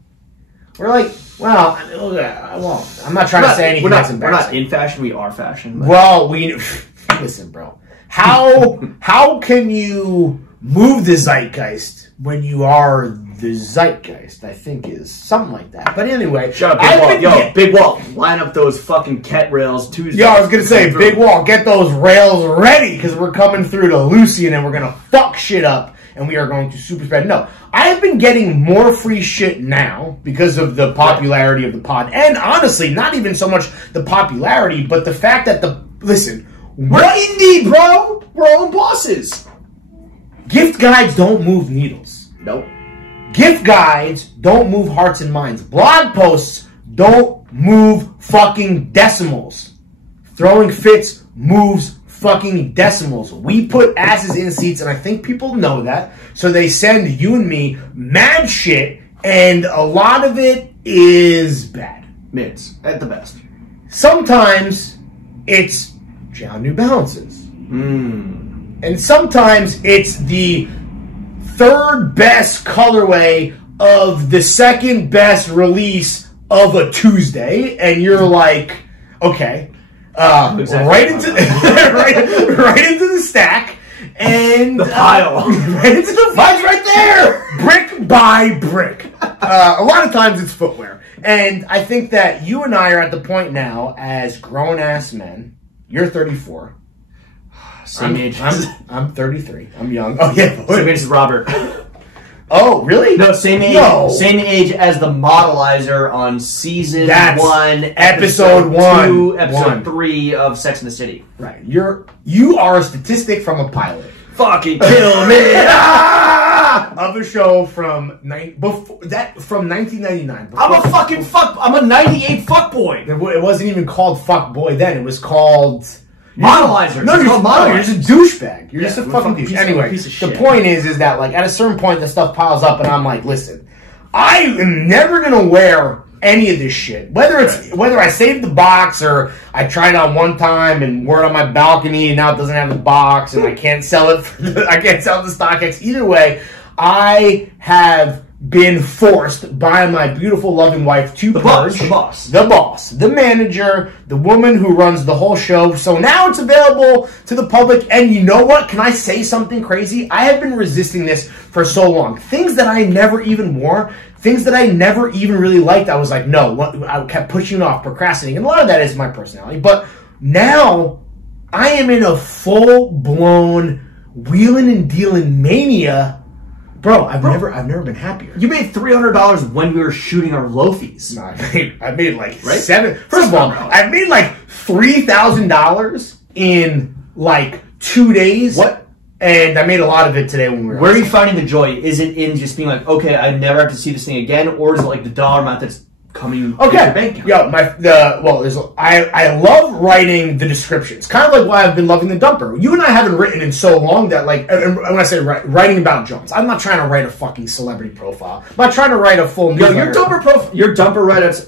like, well, I'm not trying to say anything that's embarrassing. We're not in fashion. We are fashion. Well, listen, bro. How can you move the zeitgeist when you are the zeitgeist? I think is something like that. But anyway, shut up, Big Wall. Yo, Big Wall, line up those fucking ket rails Tuesday. Yo, I was gonna say, Big Wall, get those rails ready because we're coming through to Lucian and we're gonna fuck shit up and we are going to super spread. No, I have been getting more free shit now because of the popularity of the pod, and honestly, not even so much the popularity, but the fact that we're indie, bro. We're our own bosses. Gift guides don't move needles. Nope. Gift guides don't move hearts and minds. Blog posts don't move fucking decimals. Throwing fits moves fucking decimals. We put asses in seats, and I think people know that. So they send you and me mad shit, and a lot of it is bad. Mids, at the best. Sometimes it's John New Balances. And sometimes it's the third best colorway of the second best release of a Tuesday, and you're like, okay, right into the stack and the pile, right into the fudge right there, brick by brick. A lot of times it's footwear, and I think that you and I are at the point now as grown ass men. You're 34. Same age. I'm 33. I'm young. Oh yeah. Same age as Robert. Oh really? No, same age. No. Same age as the modelizer on season 1, episode 2, episode 3 of Sex and the City. Right. You are a statistic from a pilot. Fucking kill me. Of a show from 1999. I'm a fucking fuck. I'm a 98 fuck boy. It wasn't even called fuck boy then. It was called modelizer. No, you're just a douchebag. You're just a fucking douche. Anyway, the point is that like at a certain point the stuff piles up, and I'm like, listen, I am never gonna wear any of this shit. Whether I saved the box or I tried it on one time and wore it on my balcony and now it doesn't have the box and I can't sell it. I can't sell it to StockX. Either way, I have been forced by my beautiful, loving wife to purge. The boss, the manager, the woman who runs the whole show. So now it's available to the public. And you know what? Can I say something crazy? I have been resisting this for so long. Things that I never even wore, things that I never even really liked, I was like, no. I kept pushing off, procrastinating. And a lot of that is my personality. But now I am in a full-blown wheeling and dealing mania. Bro, I've never been happier. You made $300 when we were shooting our loafies. No, I made like $7. First of all, I made like $3,000 in like 2 days. What? And I made a lot of it today when we were. Where are you finding the joy? Is it in just being like, okay, I never have to see this thing again, or is it like the dollar amount that's coming to your bank account? Yo, I love writing the descriptions. Kind of like why I've been loving the dumper. You and I haven't written in so long that like, and when I say writing about Jones, I'm not trying to write a fucking celebrity profile. I'm not trying to write a full newsletter. Your dumper write-ups.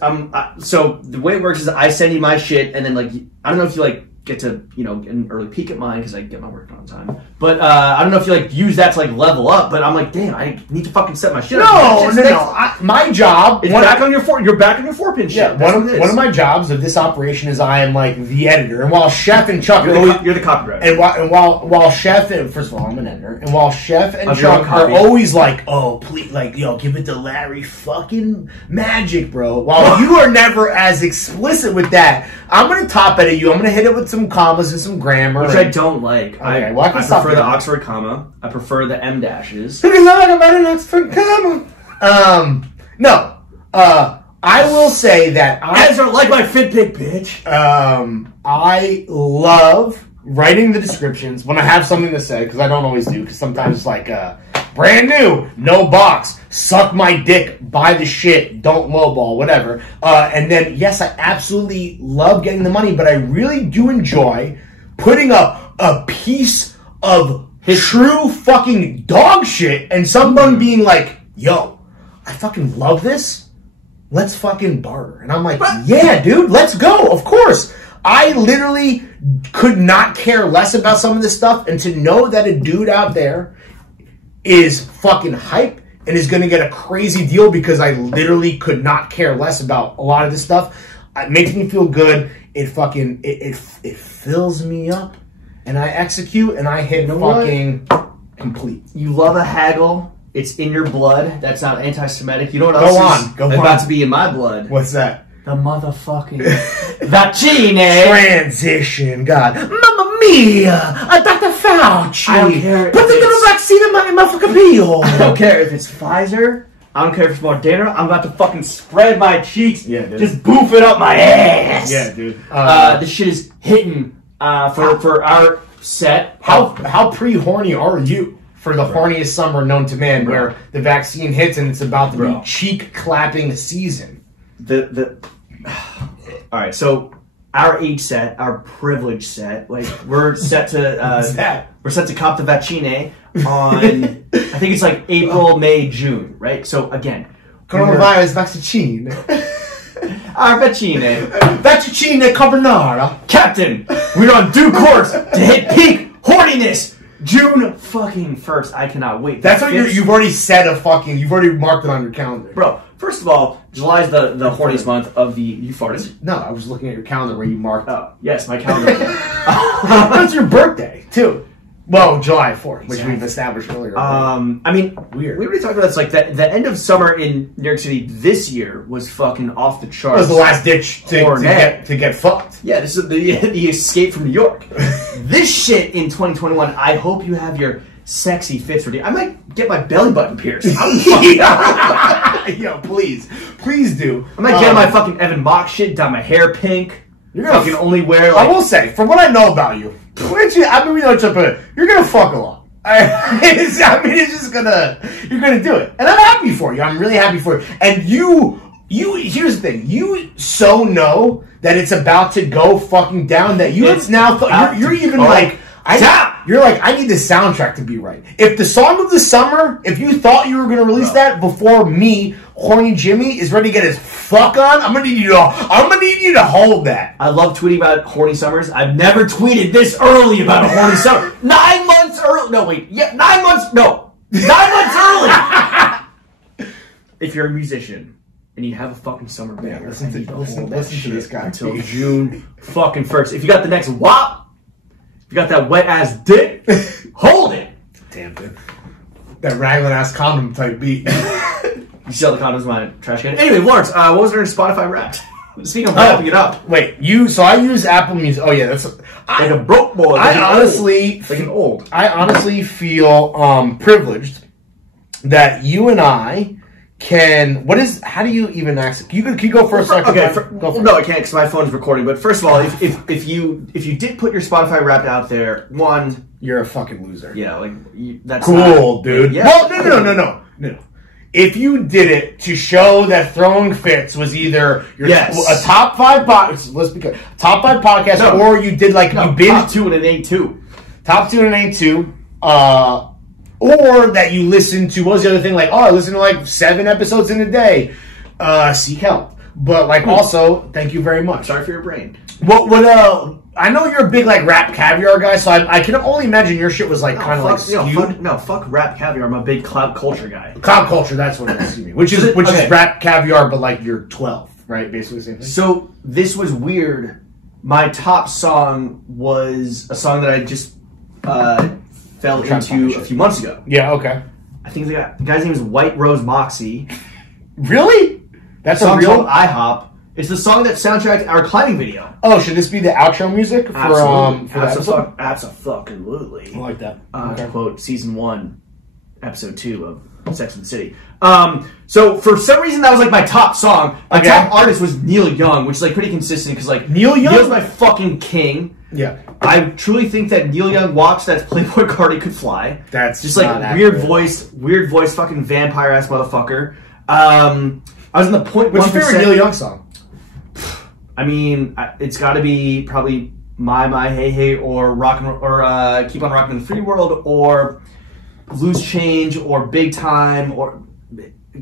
So the way it works is I send you my shit, and then like I don't know if you like get to, you know, get an early peek at mine because I get my work done on time. But I don't know if you like use that to like level up. But I'm like, damn, I need to fucking set my shit up. No. My job. You're back on your 4-pin shit. Yeah, one of my jobs of this operation is I am like the editor, and while Chef and Chuck you're the copywriter, and while Chef and first of all I'm an editor, and while Chef and Chuck are always like, oh please, like yo, give it to Larry, fucking magic, bro. While you are never as explicit with that, I'm gonna top edit you. I'm gonna hit it with some commas and some grammar, which I don't like. Okay, I prefer the Oxford comma. I prefer the M dashes. Because I'm about an Oxford comma. No. I will say that guys are like my Fitbit, bitch. I love writing the descriptions when I have something to say, because I don't always do, because sometimes it's like brand new, no box, suck my dick, buy the shit, don't lowball, whatever. And then, yes, I absolutely love getting the money, but I really do enjoy putting up a piece of true fucking dog shit and someone being like, yo, I fucking love this. Let's fucking barter. And I'm like, yeah, dude, let's go. Of course. I literally could not care less about some of this stuff, and to know that a dude out there is fucking hype and is going to get a crazy deal because I literally could not care less about a lot of this stuff, it makes me feel good. It fucking, it fills me up, and I execute, and I hit fucking complete. You love a haggle. It's in your blood. That's not anti-Semitic. You know what else is about to be in my blood? What's that? The motherfucking vaccine. Transition, God. Mamma mia! Dr. Fauci! I don't care. Put the little vaccine in my motherfucking peel! I don't care if it's Pfizer. I don't care if it's Moderna. I'm about to fucking spread my cheeks. Yeah, dude. Just boof it up my ass. Yeah, dude. This shit is hitting for our set. How pre-horny are you for the horniest summer known to man, where the vaccine hits and it's about to be cheek-clapping season? All right, so our age set, our privilege set, like we're set to we're set to cop the vaccine on I think it's like April, May, June, right? So again, coronavirus vaccine. Our vaccine carbonara. Captain, we're on due course to hit peak horniness. June fucking 1st. I cannot wait. That's what you've already said you've already marked it on your calendar. Bro, first of all, July is the horniest month of the... You farted? No, I was looking at your calendar where you marked... Oh, yes, my calendar. That's your birthday, too. Well, July 4th, which we've established earlier. I mean, weird. We already talked about this. Like, the end of summer in New York City this year was fucking off the charts. It was the last ditch to get fucked. Yeah, this is the escape from New York. This shit in 2021, I hope you have your sexy fits ready. I might get my belly button pierced. Yo, please do. I might get my fucking Evan Mock shit, dye my hair pink. You're gonna fucking only wear, like... I will say, from what I know about you, you're gonna fuck a lot. I mean, it's just gonna... You're gonna do it. And I'm happy for you. I'm really happy for you. And you... Here's the thing. You so know that it's about to go fucking down that it's now... You're even like... You're like, I need the soundtrack to be right. If the song of the summer, if you thought you were going to release that before me, Horny Jimmy, is ready to get his fuck on, I'm gonna need you to hold that. I love tweeting about horny summers. I've never tweeted this early about a horny summer. 9 months early. No, wait. Yeah, 9 months. No. 9 months early. If you're a musician and you have a fucking summer band, listen to this guy until June fucking 1st. If you got the next WAP, you got that wet ass dick, hold it. Damn it. That Raglan ass condom type beat. You see all the condoms in my trash can. Anyway, Lawrence, what was there in Spotify Wrapped? Speaking of wrapping it up. Wait, so I use Apple Music. Oh yeah, that's like a broke boy. I honestly feel privileged that you and I can. How do you even access? Can you go first? Okay. No, I can't because my phone's recording. But first of all, if you did put your Spotify Wrapped out there, one, you're a fucking loser. Yeah, like that's cool, dude. Yeah. Well, no. If you did it to show that Throwing Fits was either a top 5 podcast, let's be clear, top 5 podcast, or you did like you binged top 2 and an A2, top 2 and an A2, or that you listened to, what was the other thing? Like, I listened to like 7 episodes in a day. Seek help. But like, also, thank you very much. Sorry for your brain. What I know you're a big like rap caviar guy, so I can only imagine your shit was like kind of like skewed. Fuck rap caviar. I'm a big clout culture guy. Clout culture, that's what it is to me. Which is rap caviar, but like you're 12, right? Basically the same thing. So this was weird. My top song was a song that I just fell into a few months ago. Yeah, okay. I think the guy's name is White Rose Moxie. Really? That's a real called IHOP. It's the song that soundtracked our climbing video. Oh, should this be the outro music for the episode? Absolutely. I like that. To quote season 1, episode 2 of Sex and the City. So for some reason that was like my top song. My top artist was Neil Young, which is like pretty consistent because like Neil's my fucking king. Yeah. I truly think that Neil Young walks that Playboy Cardi could fly. That's just like weird voice, fucking vampire ass motherfucker. I was in the point. What's your favorite Neil Young song? I mean, it's got to be probably My Hey Hey or Keep on Rockin' in the Free World or Loose Change or Big Time or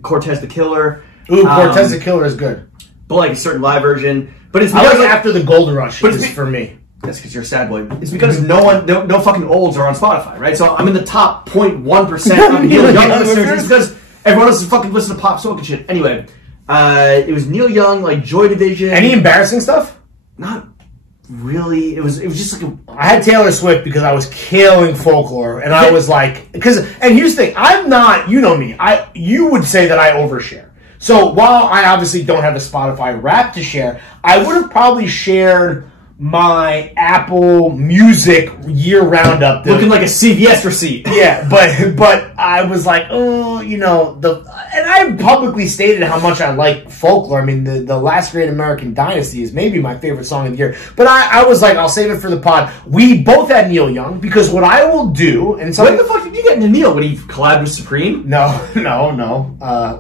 Cortez the Killer. Ooh, Cortez the Killer is good, but like a certain live version. But it's because after the Gold Rush is for me. That's because you're a sad boy. It's because no fucking olds are on Spotify, right? So I'm in the top 0.1% of Neil Young listeners. It's because everyone else is fucking listening to pop soul and shit. Anyway. It was Neil Young, like Joy Division. Any embarrassing stuff? Not really. It was just like I had Taylor Swift because I was killing folklore, and I was like, and here's the thing, I'm not. You know me. You would say that I overshare. So while I obviously don't have a Spotify rap to share, I would have probably shared my Apple Music year roundup, looking like a CVS receipt. Yeah, but I was like, oh, and I publicly stated how much I like folklore. I mean, the Last Great American Dynasty is maybe my favorite song of the year. But I was like, I'll save it for the pod. We both had Neil Young because what I will do, and so when the fuck did you get into Neil? When he collabed with Supreme? No.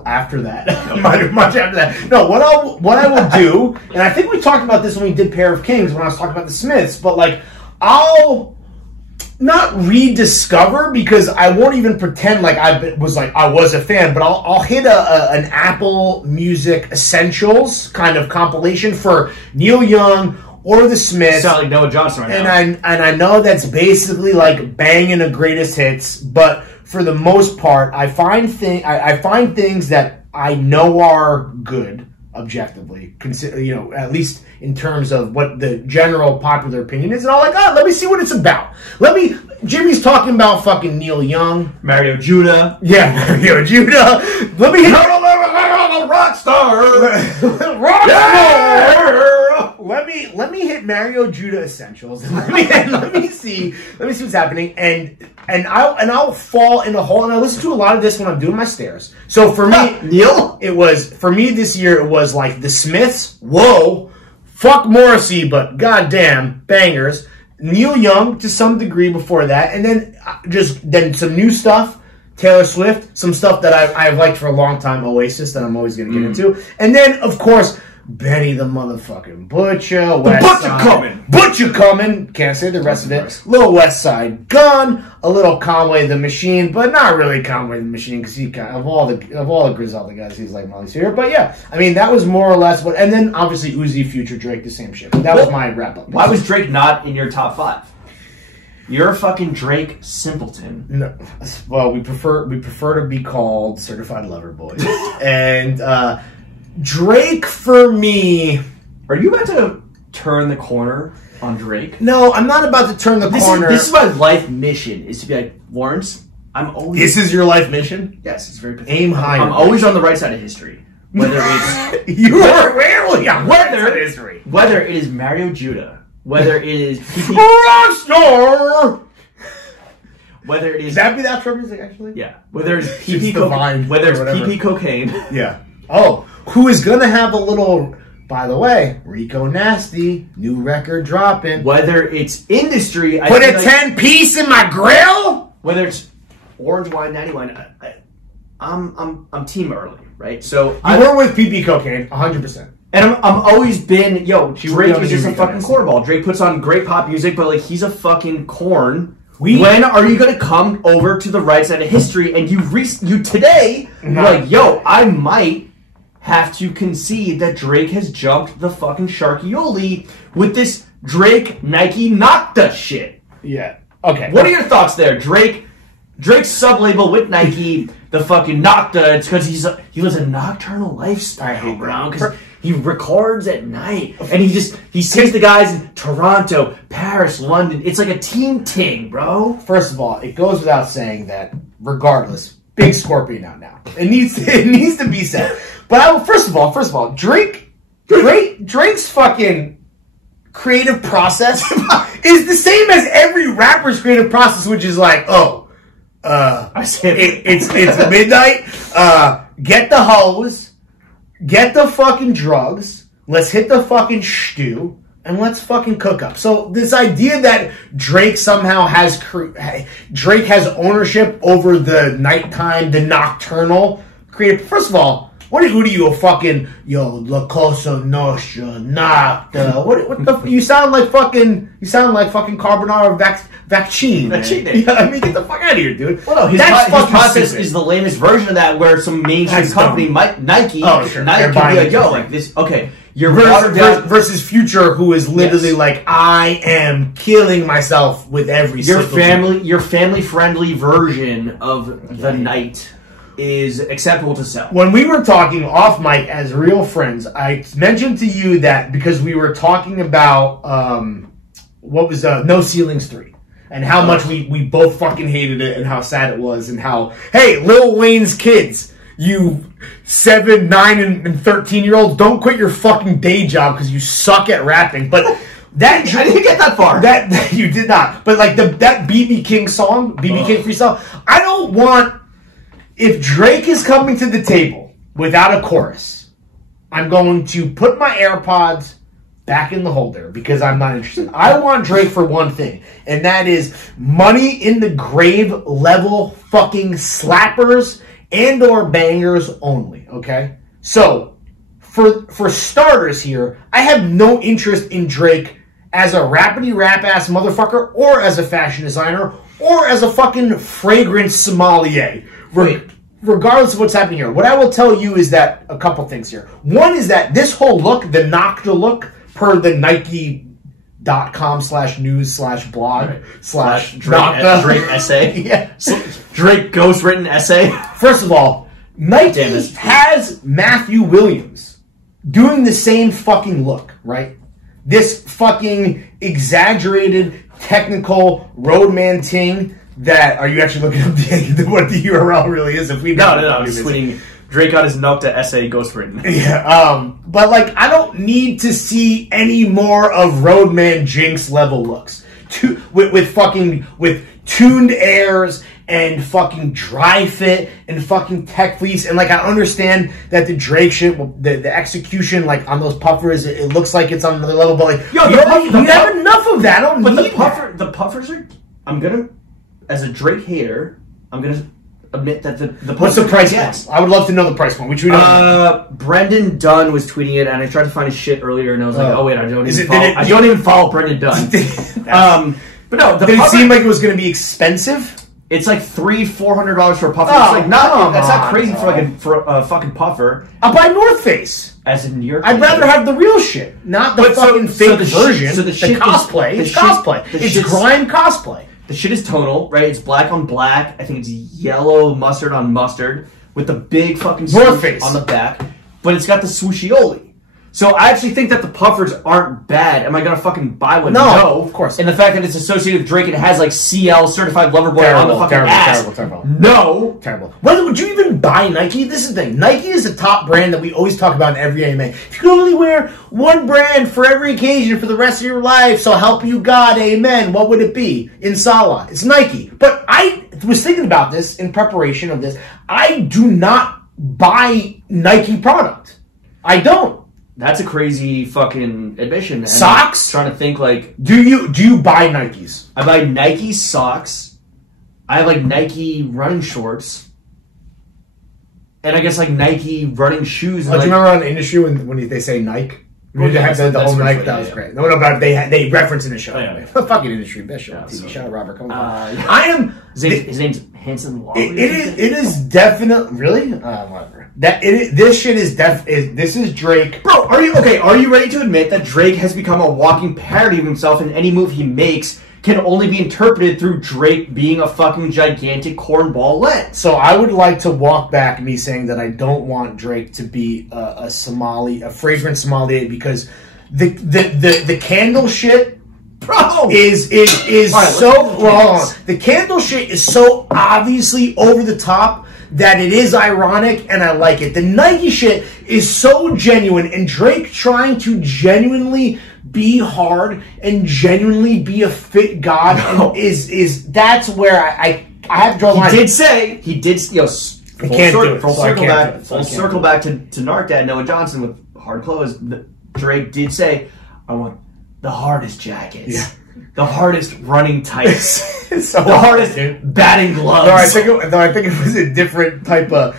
After that, much after that. No, what I will do, and I think we talked about this when we did Pair of Kings when I was talking about the Smiths, but like I'll not rediscover because I won't even pretend like I was a fan, but I'll hit an Apple Music Essentials kind of compilation for Neil Young or the Smiths. Sound like Noah Johnson right now. And I know that's basically like banging a greatest hits, but for the most part, I find things that I know are good objectively, at least in terms of what the general popular opinion is, and I'm like, let me see what it's about. Jimmy's talking about fucking Neil Young, Mario Judah. Yeah, Mario Judah. Let me hit Rockstar. Let me hit Mario Judah Essentials. Let me see what's happening, and I'll fall in a hole. And I listen to a lot of this when I'm doing my stairs. So for me, Neil, for me this year it was like the Smiths. Whoa, fuck Morrissey, but goddamn bangers. Neil Young to some degree before that, and then some new stuff. Taylor Swift, some stuff that I've liked for a long time. Oasis that I'm always going to get into, and then of course Benny the motherfucking Butcher. Butcher coming. Can't say the rest of it. Little West Side Gun, a little Conway the Machine, but not really Conway the Machine because he of all the Griselda guys, he's like Molly's here. But yeah, I mean that was more or less what. And then obviously Uzi, Future, Drake, the same shit. That was my wrap up. Why was Drake not in your top 5? You're a fucking Drake simpleton. No, well we prefer to be called Certified Lover Boys, and Drake for me. Are you about to turn the corner on Drake? No, I'm not about to turn the corner. This is my life mission, is to be like, Lawrence, I'm always... This is your life mission? Yes, it's very pathetic. Aim higher. I'm always on the right side of history. Whether it's... You are rarely on the right side of history. Whether it is Mario Judah, whether it is... Rockstar! Whether it is... Does that be that music, actually? Yeah. Whether it's PP cocaine. Yeah. Oh, who is going to have a little... By the way, Rico Nasty, new record dropping. Whether it's industry... Put a 10-piece in my grill? Whether it's orange wine, natty wine, I'm team early, right? So you were with PP cocaine, 100%. And I'm always been, Drake is just a fucking cornball. Drake puts on great pop music, but like he's a fucking corn. When are you gonna come over to the right side of history and you today you're like, I might have to concede that Drake has jumped the fucking Sharkioli with this Drake, Nike, Nocta shit. Yeah. Okay. What are your thoughts there? Drake's sub-label with Nike, the fucking Nocta, it's because he lives a nocturnal lifestyle, bro. Because he records at night. And he sees the guys in Toronto, Paris, London. It's like a team ting, bro. First of all, it goes without saying that, regardless, big Scorpion out now. It needs to be said. But first of all, Drake's fucking creative process is the same as every rapper's creative process, which is like, it's midnight. Get the hose, get the fucking drugs. Let's hit the fucking stew and let's fucking cook up. So this idea that Drake somehow has ownership over the nighttime, the nocturnal creative. First of all, what are you a fucking La Cosa Nostra Nocta? What the you sound like fucking carbonara vaccine. Yeah, I mean, get the fuck out of here, dude. Well, no, his process is the lamest version of that, where some mainstream company, Nike, Nike can be like, yo, like this. Okay, you're versus Future, who is literally like, I am killing myself with every your family friendly version of the night is acceptable to sell. When we were talking off mic as real friends, I mentioned to you that because we were talking about what was No Ceilings 3 and how much we both fucking hated it and how sad it was and how, hey, Lil Wayne's kids, you 7, 9, and 13-year-olds, don't quit your fucking day job because you suck at rapping. But that I didn't get that far. That you did not. But like that BB King song, BB King freestyle, I don't want. If Drake is coming to the table without a chorus, I'm going to put my AirPods back in the holder because I'm not interested. I want Drake for one thing, and that is Money in the Grave level fucking slappers and or bangers only, okay? So, for starters here, I have no interest in Drake as a rapidy rap-ass motherfucker or as a fashion designer or as a fucking fragrance sommelier. Regardless of what's happening here, what I will tell you is that a couple things here. One is that this whole look, the Nocta look, per the Nike.com/news/blog/Nocta Drake essay. Yeah. Drake ghostwritten essay. First of all, Nike has Matthew Williams doing the same fucking look, right? This fucking exaggerated technical roadman ting. That are you actually looking up what the URL really is? If we no, I was tweeting Drake got his Nocta essay ghostwritten. Yeah, but like I don't need to see any more of Roadman Jinx level looks with tuned airs and fucking dry fit and fucking tech fleece and like I understand that the Drake shit, the execution like on those puffers, it looks like it's on another level, but like you have enough of that. I don't need the puffers are. I'm gonna. As a Drake hater, I'm going to admit that the what's the price point? I would love to know the price point, which we know. Brendan Dunn was tweeting it, and I tried to find his shit earlier, and I was like, oh wait, I don't even follow Brendan Dunn. But no, did it seem like it was going to be expensive? It's like $300-$400 for a puffer. It's like that's not crazy for a fucking puffer. I'll buy North Face. As in New York. I'd rather have the real shit, not the fucking fake version. So the cosplay. It's cosplay. It's grime cosplay. The shit is tonal, right? It's black on black. I think it's yellow mustard on mustard with the big fucking swoosh on the back. But it's got the swooshioli. So I actually think that the puffers aren't bad. Am I going to fucking buy one? No, of course. And the fact that it's associated with Drake and it has like CL, Certified Lover Boy on the fucking ass. Terrible. No. Terrible. Whether would you even buy Nike? This is the thing. Nike is the top brand that we always talk about in every AMA. If you could only wear one brand for every occasion for the rest of your life, so help you God, amen, what would it be? Inshallah. It's Nike. But I was thinking about this in preparation of this. I do not buy Nike product. I don't. That's a crazy fucking admission. And socks? I'm trying to think like... Do you buy Nikes? I buy Nike socks. I have like Nike running shorts. And I guess like Nike running shoes. Do you remember on the industry when they say Nike? We had the whole night. That was yeah. great. No, but they reference in the show. Oh, yeah. Fucking industry best show. Yeah, TV. so Shout out Robert. Come on. I am. His name's Hanson Wally. It is definitely really whatever. This shit is this is Drake. Bro, are you ready to admit that Drake has become a walking parody of himself, and any move he makes can only be interpreted through Drake being a fucking gigantic cornball lens? So I would like to walk back me saying that I don't want Drake to be a fragrant sommelier, because the candle shit, bro, is right, so wrong. The candle shit is so obviously over the top that it is ironic, and I like it. The Nike shit is so genuine, and Drake trying to genuinely be hard and genuinely be a fit god is that's where I have to draw the line. He did full circle back to Narc Dad Noah Johnson with hard clothes. Drake did say, I want the hardest jackets. Yeah. The hardest running tights. So the hardest batting gloves. I think it was a different type of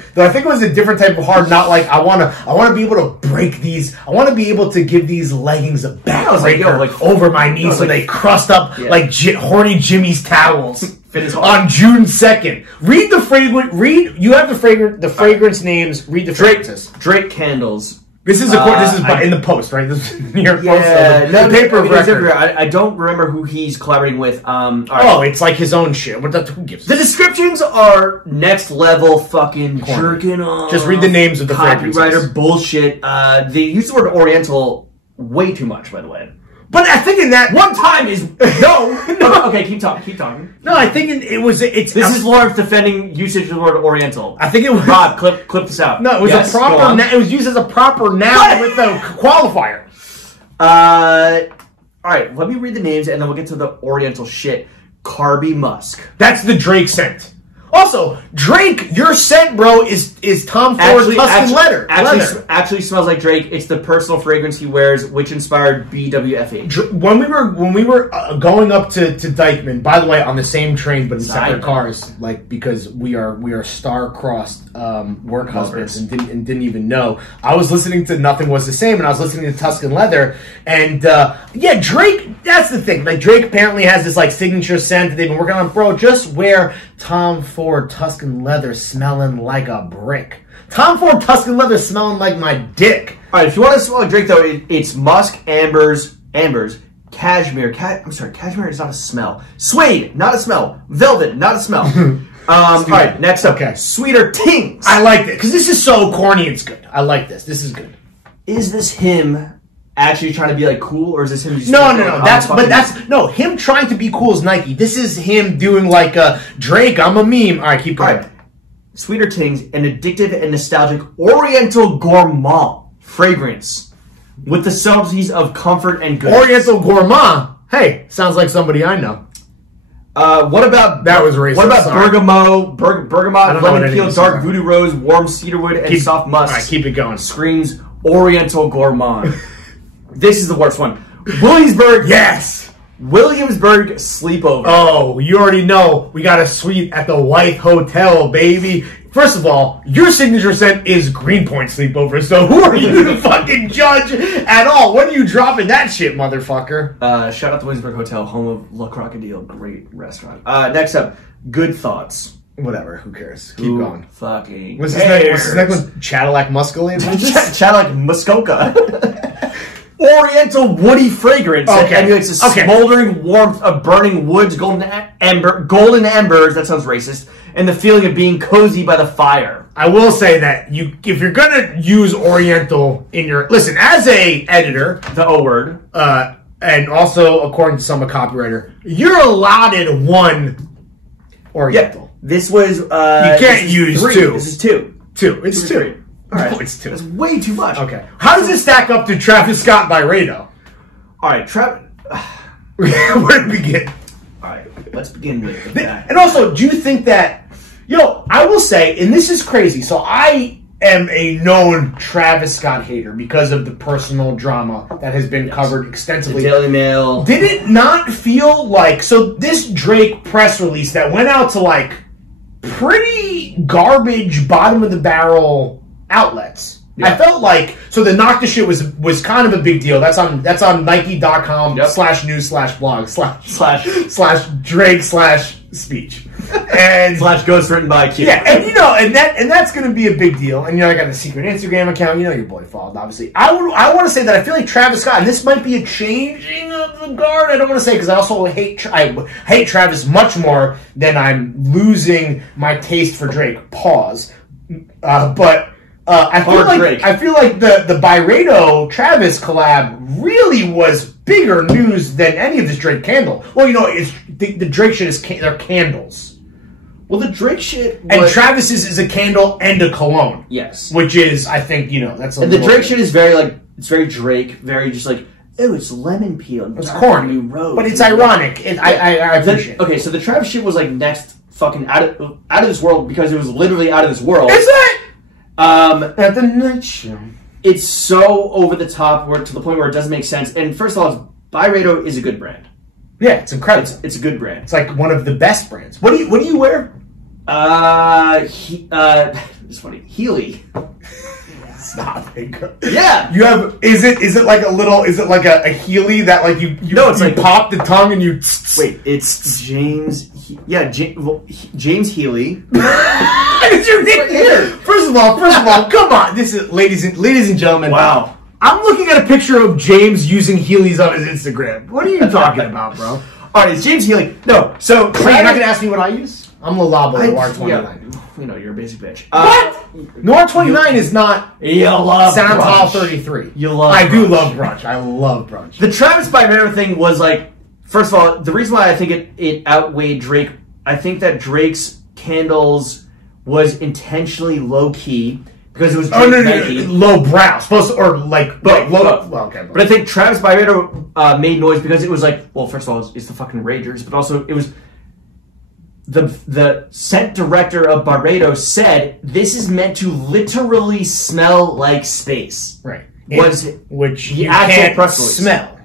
hard. Not like I want to be able to break these. I want to be able to give these leggings a backbreaker over my knees so they crust up like horny Jimmy's towels. On June 2nd. Read the fragrance. You have the fragrance names. Read the fragrances. Drake candles. This is in the Post, right? This is New York Post. The paper of record. I don't remember who he's collaborating with. Right. It's like his own shit. Who gives? The descriptions are next level fucking jerking off. Just read the names of the copywriter bullshit. They use the word Oriental way too much, by the way. But I think in that one time is no. Okay, keep talking. No, I think this is Lawrence defending usage of the word Oriental. I think it was Rob. Clip this out. No, it was a proper. It was used as a proper noun with a qualifier. All right. Let me read the names, and then we'll get to the Oriental shit. Carby Musk. That's the Drake scent. Also, Drake, your scent, bro, is Tom Ford Tuscan leather. Actually smells like Drake. It's the personal fragrance he wears, which inspired BWFH. When we were going up to Dykeman, by the way, on the same train but in separate cars, like because we are star-crossed work husbands and didn't even know. I was listening to Nothing Was the Same, and I was listening to Tuscan Leather, and Drake. That's the thing. Like Drake apparently has this like signature scent that they've been working on. Bro, just wear Tom Ford Tuscan Leather smelling like a brick. Tom Ford Tuscan Leather smelling like my dick. All right, if you want to smell like Drake, though, it's musk, ambers, cashmere. Cashmere is not a smell. Suede, not a smell. Velvet, not a smell. All right, next up. Okay. Sweeter Tings. I like it because this is so corny. It's good. I like this. This is good. Is this him actually trying to be like cool, or is this him just no him trying to be cool is Nike. This is him doing like Drake, I'm a meme. All right, keep going. All right. Sweeter Tings, an addictive and nostalgic Oriental gourmand fragrance with the subtleties of comfort and good. Oriental gourmand. Hey, sounds like somebody I know. What about that was racist? What about bergamot, lemon peel, dark voodoo rose, warm cedarwood, and soft musk? All right, keep it going. Screams Oriental gourmand. This is the worst one. Williamsburg. Yes. Williamsburg sleepover. Oh, you already know. We got a suite at the White Hotel, baby. First of all, your signature scent is Greenpoint sleepover, so who are you to fucking judge at all? When are you dropping that shit, motherfucker? Shout out to Williamsburg Hotel, home of Le Crocodile. Great restaurant. Next up, Good Thoughts. Whatever, who cares? Keep going. Fucking What's his next one? Cadillac Muscalene? Cadillac Muskoka. Oriental woody fragrance that emulates the smoldering warmth of burning woods, golden embers, that sounds racist, and the feeling of being cozy by the fire. I will say that if you're gonna use Oriental in your listen, as a editor, the O word, and also according to some copywriter, you're allotted one Oriental. Yeah, this was you can't use three. two. This is two. It's two. All right. No, it's two. That's way too much. Okay. How does this stack up to Travis Scott by Rado? All right, where to begin? All right, let's begin with that. And also, do you think that, I will say, and this is crazy, so I am a known Travis Scott hater because of the personal drama that has been covered extensively. The Daily Mail. Did it not feel like, so this Drake press release that went out to like pretty garbage, bottom of the barrel outlets. I felt like the knock the shit was kind of a big deal. That's on Nike.com/news/blog slash Drake/speech and /ghostwritten by Q. Yeah, and that's going to be a big deal. And I got the secret Instagram account. Your boy followed, obviously. I want to say that I feel like Travis Scott, and this might be a changing of the guard. I don't want to say because I also hate Travis much more than I'm losing my taste for Drake. Pause. But I feel like the Byredo Travis collab really was bigger news than any of this Drake candle. Well, it's the Drake shit is they're candles. Well, the Drake shit and Travis's is a candle and a cologne. Yes, which is I think that's a and the Drake shit is very it's very Drake, very just like it's lemon peel. It's corny, but it's ironic. I appreciate it. Okay, so the Travis shit was like next fucking out of this world because it was literally out of this world. Is it? At the night show. It's so over the top to the point where it doesn't make sense. And first of all, Byredo is a good brand. Yeah, it's incredible. It's a good brand. It's like one of the best brands. What do you wear? It's funny. Healy. Stop it. Yeah. You have is it like a little is it like a Healy that like you no, it's like pop the tongue and you wait, it's James James Healy. It's your name. First of all, come on. This is ladies and gentlemen. Wow. I'm looking at a picture of James using Heelys on his Instagram. What are you talking about, bro? All right, it's James Healy. No, so wait, you're not gonna ask me what I use? I'm Lalabo Noir 29. Yeah, you're a basic bitch. What? Noir 29 is not. You love Santal 33. You love. I do love brunch. I love brunch. The Travis Byredo thing was like, first of all, the reason why I think it outweighed Drake. I think that Drake's candles was intentionally low key. Because it was Drake low brow, supposed to, or like low. Well, okay, but I think Travis Byredo made noise because it was like, well, first of all, it's the fucking Ragers, but also it was the scent director of Byredo said this is meant to literally smell like space. Right. Which you can't smell.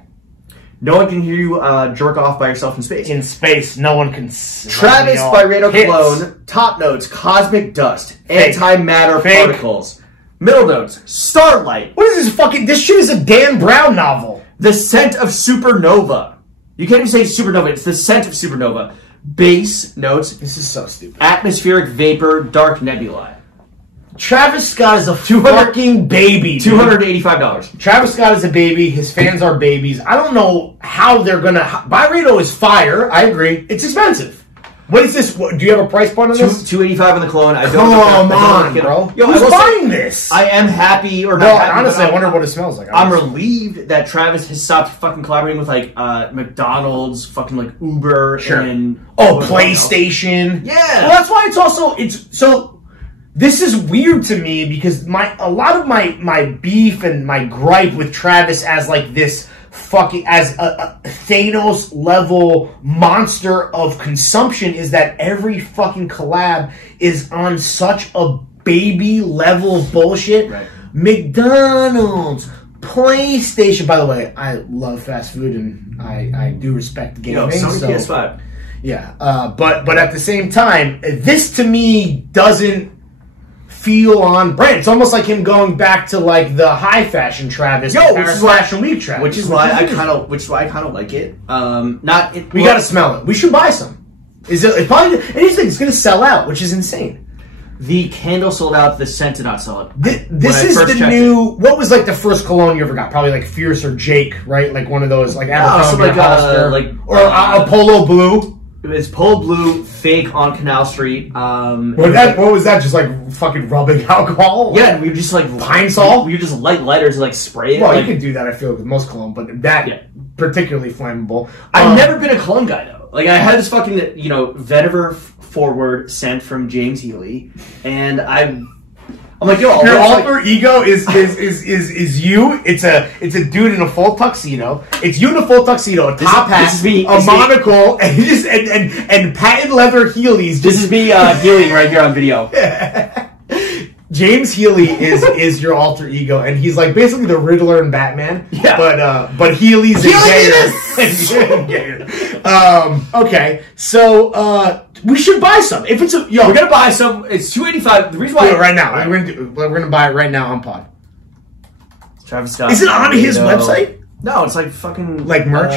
No one can hear you jerk off by yourself in space. In space, no one can smell. Travis Byredo cologne, top notes, cosmic dust, antimatter particles. Middle notes, starlight. What is this fucking... This shit is a Dan Brown novel. The scent of supernova. You can't even say supernova, it's the scent of supernova. Base notes. This is so stupid. Atmospheric vapor, dark nebulae. Travis Scott is a fucking baby. $285. Travis Scott is a baby. His fans are babies. I don't know how they're gonna. Byredo is fire. I agree. It's expensive. What is this? Do you have a price point on this? $285 on the cologne. Come on, bro. Who's buying this? I am happy or not. Well, honestly, I wonder what it smells like. I'm relieved that Travis has stopped fucking collaborating with like McDonald's, fucking like Uber, and PlayStation. Yeah. Well, that's why it's so. This is weird to me because a lot of my beef and my gripe with Travis as like this fucking as a Thanos level monster of consumption is that every fucking collab is on such a baby level of bullshit. Right. McDonald's, PlayStation. By the way, I love fast food and I do respect gaming. Sony PS5. Yeah, but at the same time, this to me doesn't feel on brand. It's almost like him going back to like the high fashion Travis, which is why Fashion Week Travis, which is why I kind of like it. We got to smell it. We should buy some. It's going to sell out, which is insane. The candle sold out. The scent did not sell it. This is the new. What was like the first cologne you ever got? Probably like Fierce or Jake, right? Like one of those like Abercrombie or Apollo Blue. It's Pole Blue, fake on Canal Street. What was that? Just like fucking rubbing alcohol? Yeah, we just like Pine Sol. We just light lighters and like spray it. Well, like, you can do that. I feel with most cologne, but that particularly flammable. I've never been a cologne guy though. Like I had this fucking vetiver forward scent from James Healy, and I'm like, yo, your alter ego is you. It's a dude in a full tuxedo. It's you in a full tuxedo, a top hat, a monocle, and patent leather Heelys. This is me healing right here on video. James Healy is your alter ego, and he's like basically the Riddler and Batman. Yeah, but Healy's gayer. Okay, so we should buy some. We're gonna buy some. It's $285. The reason why right now we're gonna buy it right now on pod. Travis Scott. Is it on his website? No, it's like fucking like merch.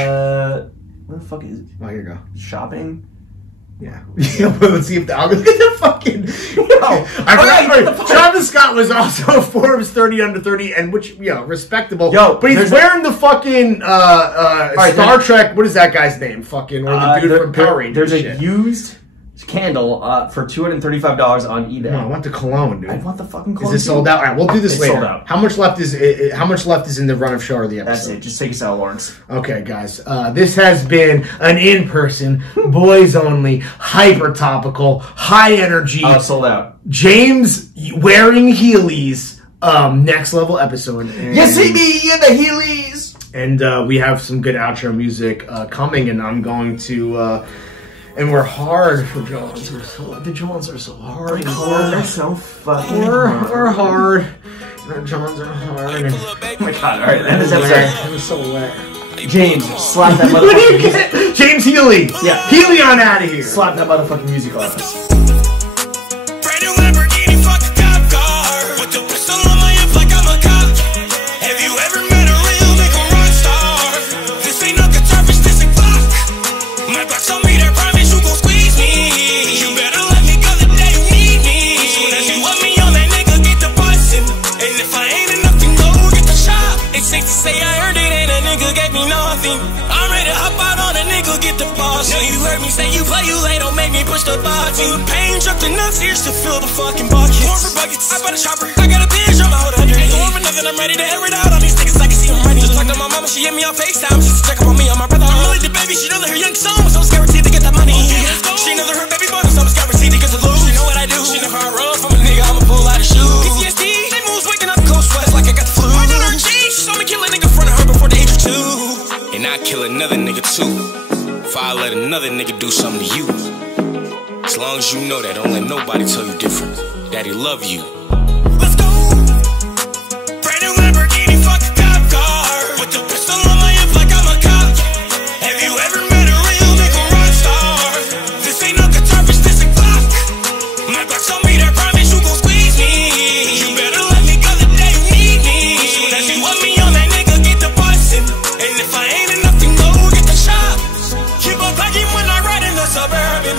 What the fuck is it? Oh, here you go. Shopping. Yeah. Well, let's see if I'll look at the fucking. Travis Scott was also Forbes 30 under 30, and which respectable. Yo, but he's wearing the fucking Star Trek. What is that guy's name? Fucking or the dude from Power Rangers. There's a used candle for $235 on eBay. No, I want the cologne, dude. I want the fucking cologne. Is it sold out? All right, we'll do this later. Sold out. How much left is How much left is in the run of show or the episode? That's it. Just take us out, Lawrence. Okay, guys. This has been an in-person, boys only, hyper topical, high energy. Sold out. James wearing Heelys. Next level episode. And, you see me in the Heelys. And we have some good outro music coming, and I'm going to. And we're hard for jawnz. The jawnz are so hard. They're so fucking hard. We're hard. And our jawnz are hard. And, oh my god, alright, that is episode. I'm so wet. James, slap that motherfucking music. James Healy. Yeah. Healy on out of here. Slap that motherfucking music off us. Say you play, you late, don't make me push the button. Pain dropped enough tears to fill the fucking buckets. More for buckets, I bought a chopper, I got a bitch, I'm out 100. Ain't going for nothing, I'm ready to air it out on these niggas, I can see them ready. Just talk to my mama, she hit me on FaceTime, just to check up on me, on my brother. I'm really the baby, she know that her young son was so guaranteed to get that money. She know that her baby bonus, I was guaranteed to get the loot. She know what I do, she know how I run from a nigga, I'ma pull out a shoe. PTSD, they moves waking up coast west like I got the flu. I done her G, she saw me kill a nigga in front of her before the age of 2. And I kill another nigga too. If I let another nigga do something to you, as long as you know that, don't let nobody tell you different. Daddy love you. Let's go. Brand new Lamborghini, fuck a cop car. With the pistol on my hip like I'm a cop. Have you ever met a real nigga rock star? This ain't no guitar, bitch, this a Glock. My Glock told me that promise you gon' squeeze me. You better let me go the day you need me. Soon as you want me on that nigga, get the bustin'. And if I ain't enough to go, get the shot. Keep on packing when I ride in the Suburban.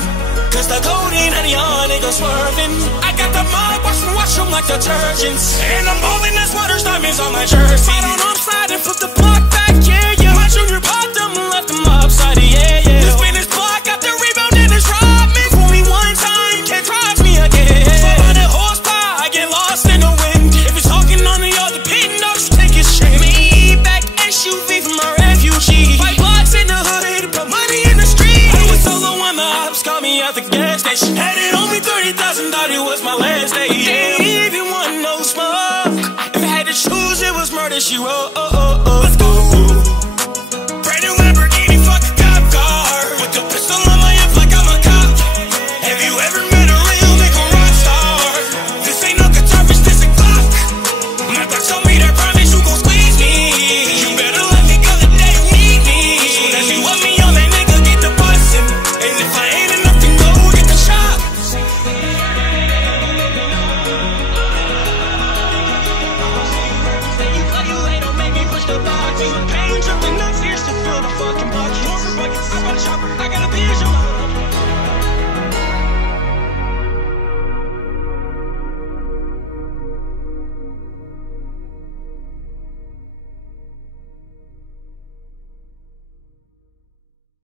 Cause the codeine and y'all niggas swerving. I got the mud, wash them like detergents. And I'm balling as waters, diamonds on my jersey. I don't upside and flip the block back, yeah. My junior popped them and left them upside, yeah. This Spanish block got the rebound and it's robbed me. Fool me one time, can't trust me again. Fall on that horsepower, I get lost in the wind. If it's talking on the other pin, no, just take his shit. Maybach SUV from my refugee. 5 blocks in the hood, put money in the street. I was solo when the ops caught me at the gas station. Had it on me 30,000, thought it was my last day. Ain't even want no smoke. If I had to choose, it was murder, she wrote.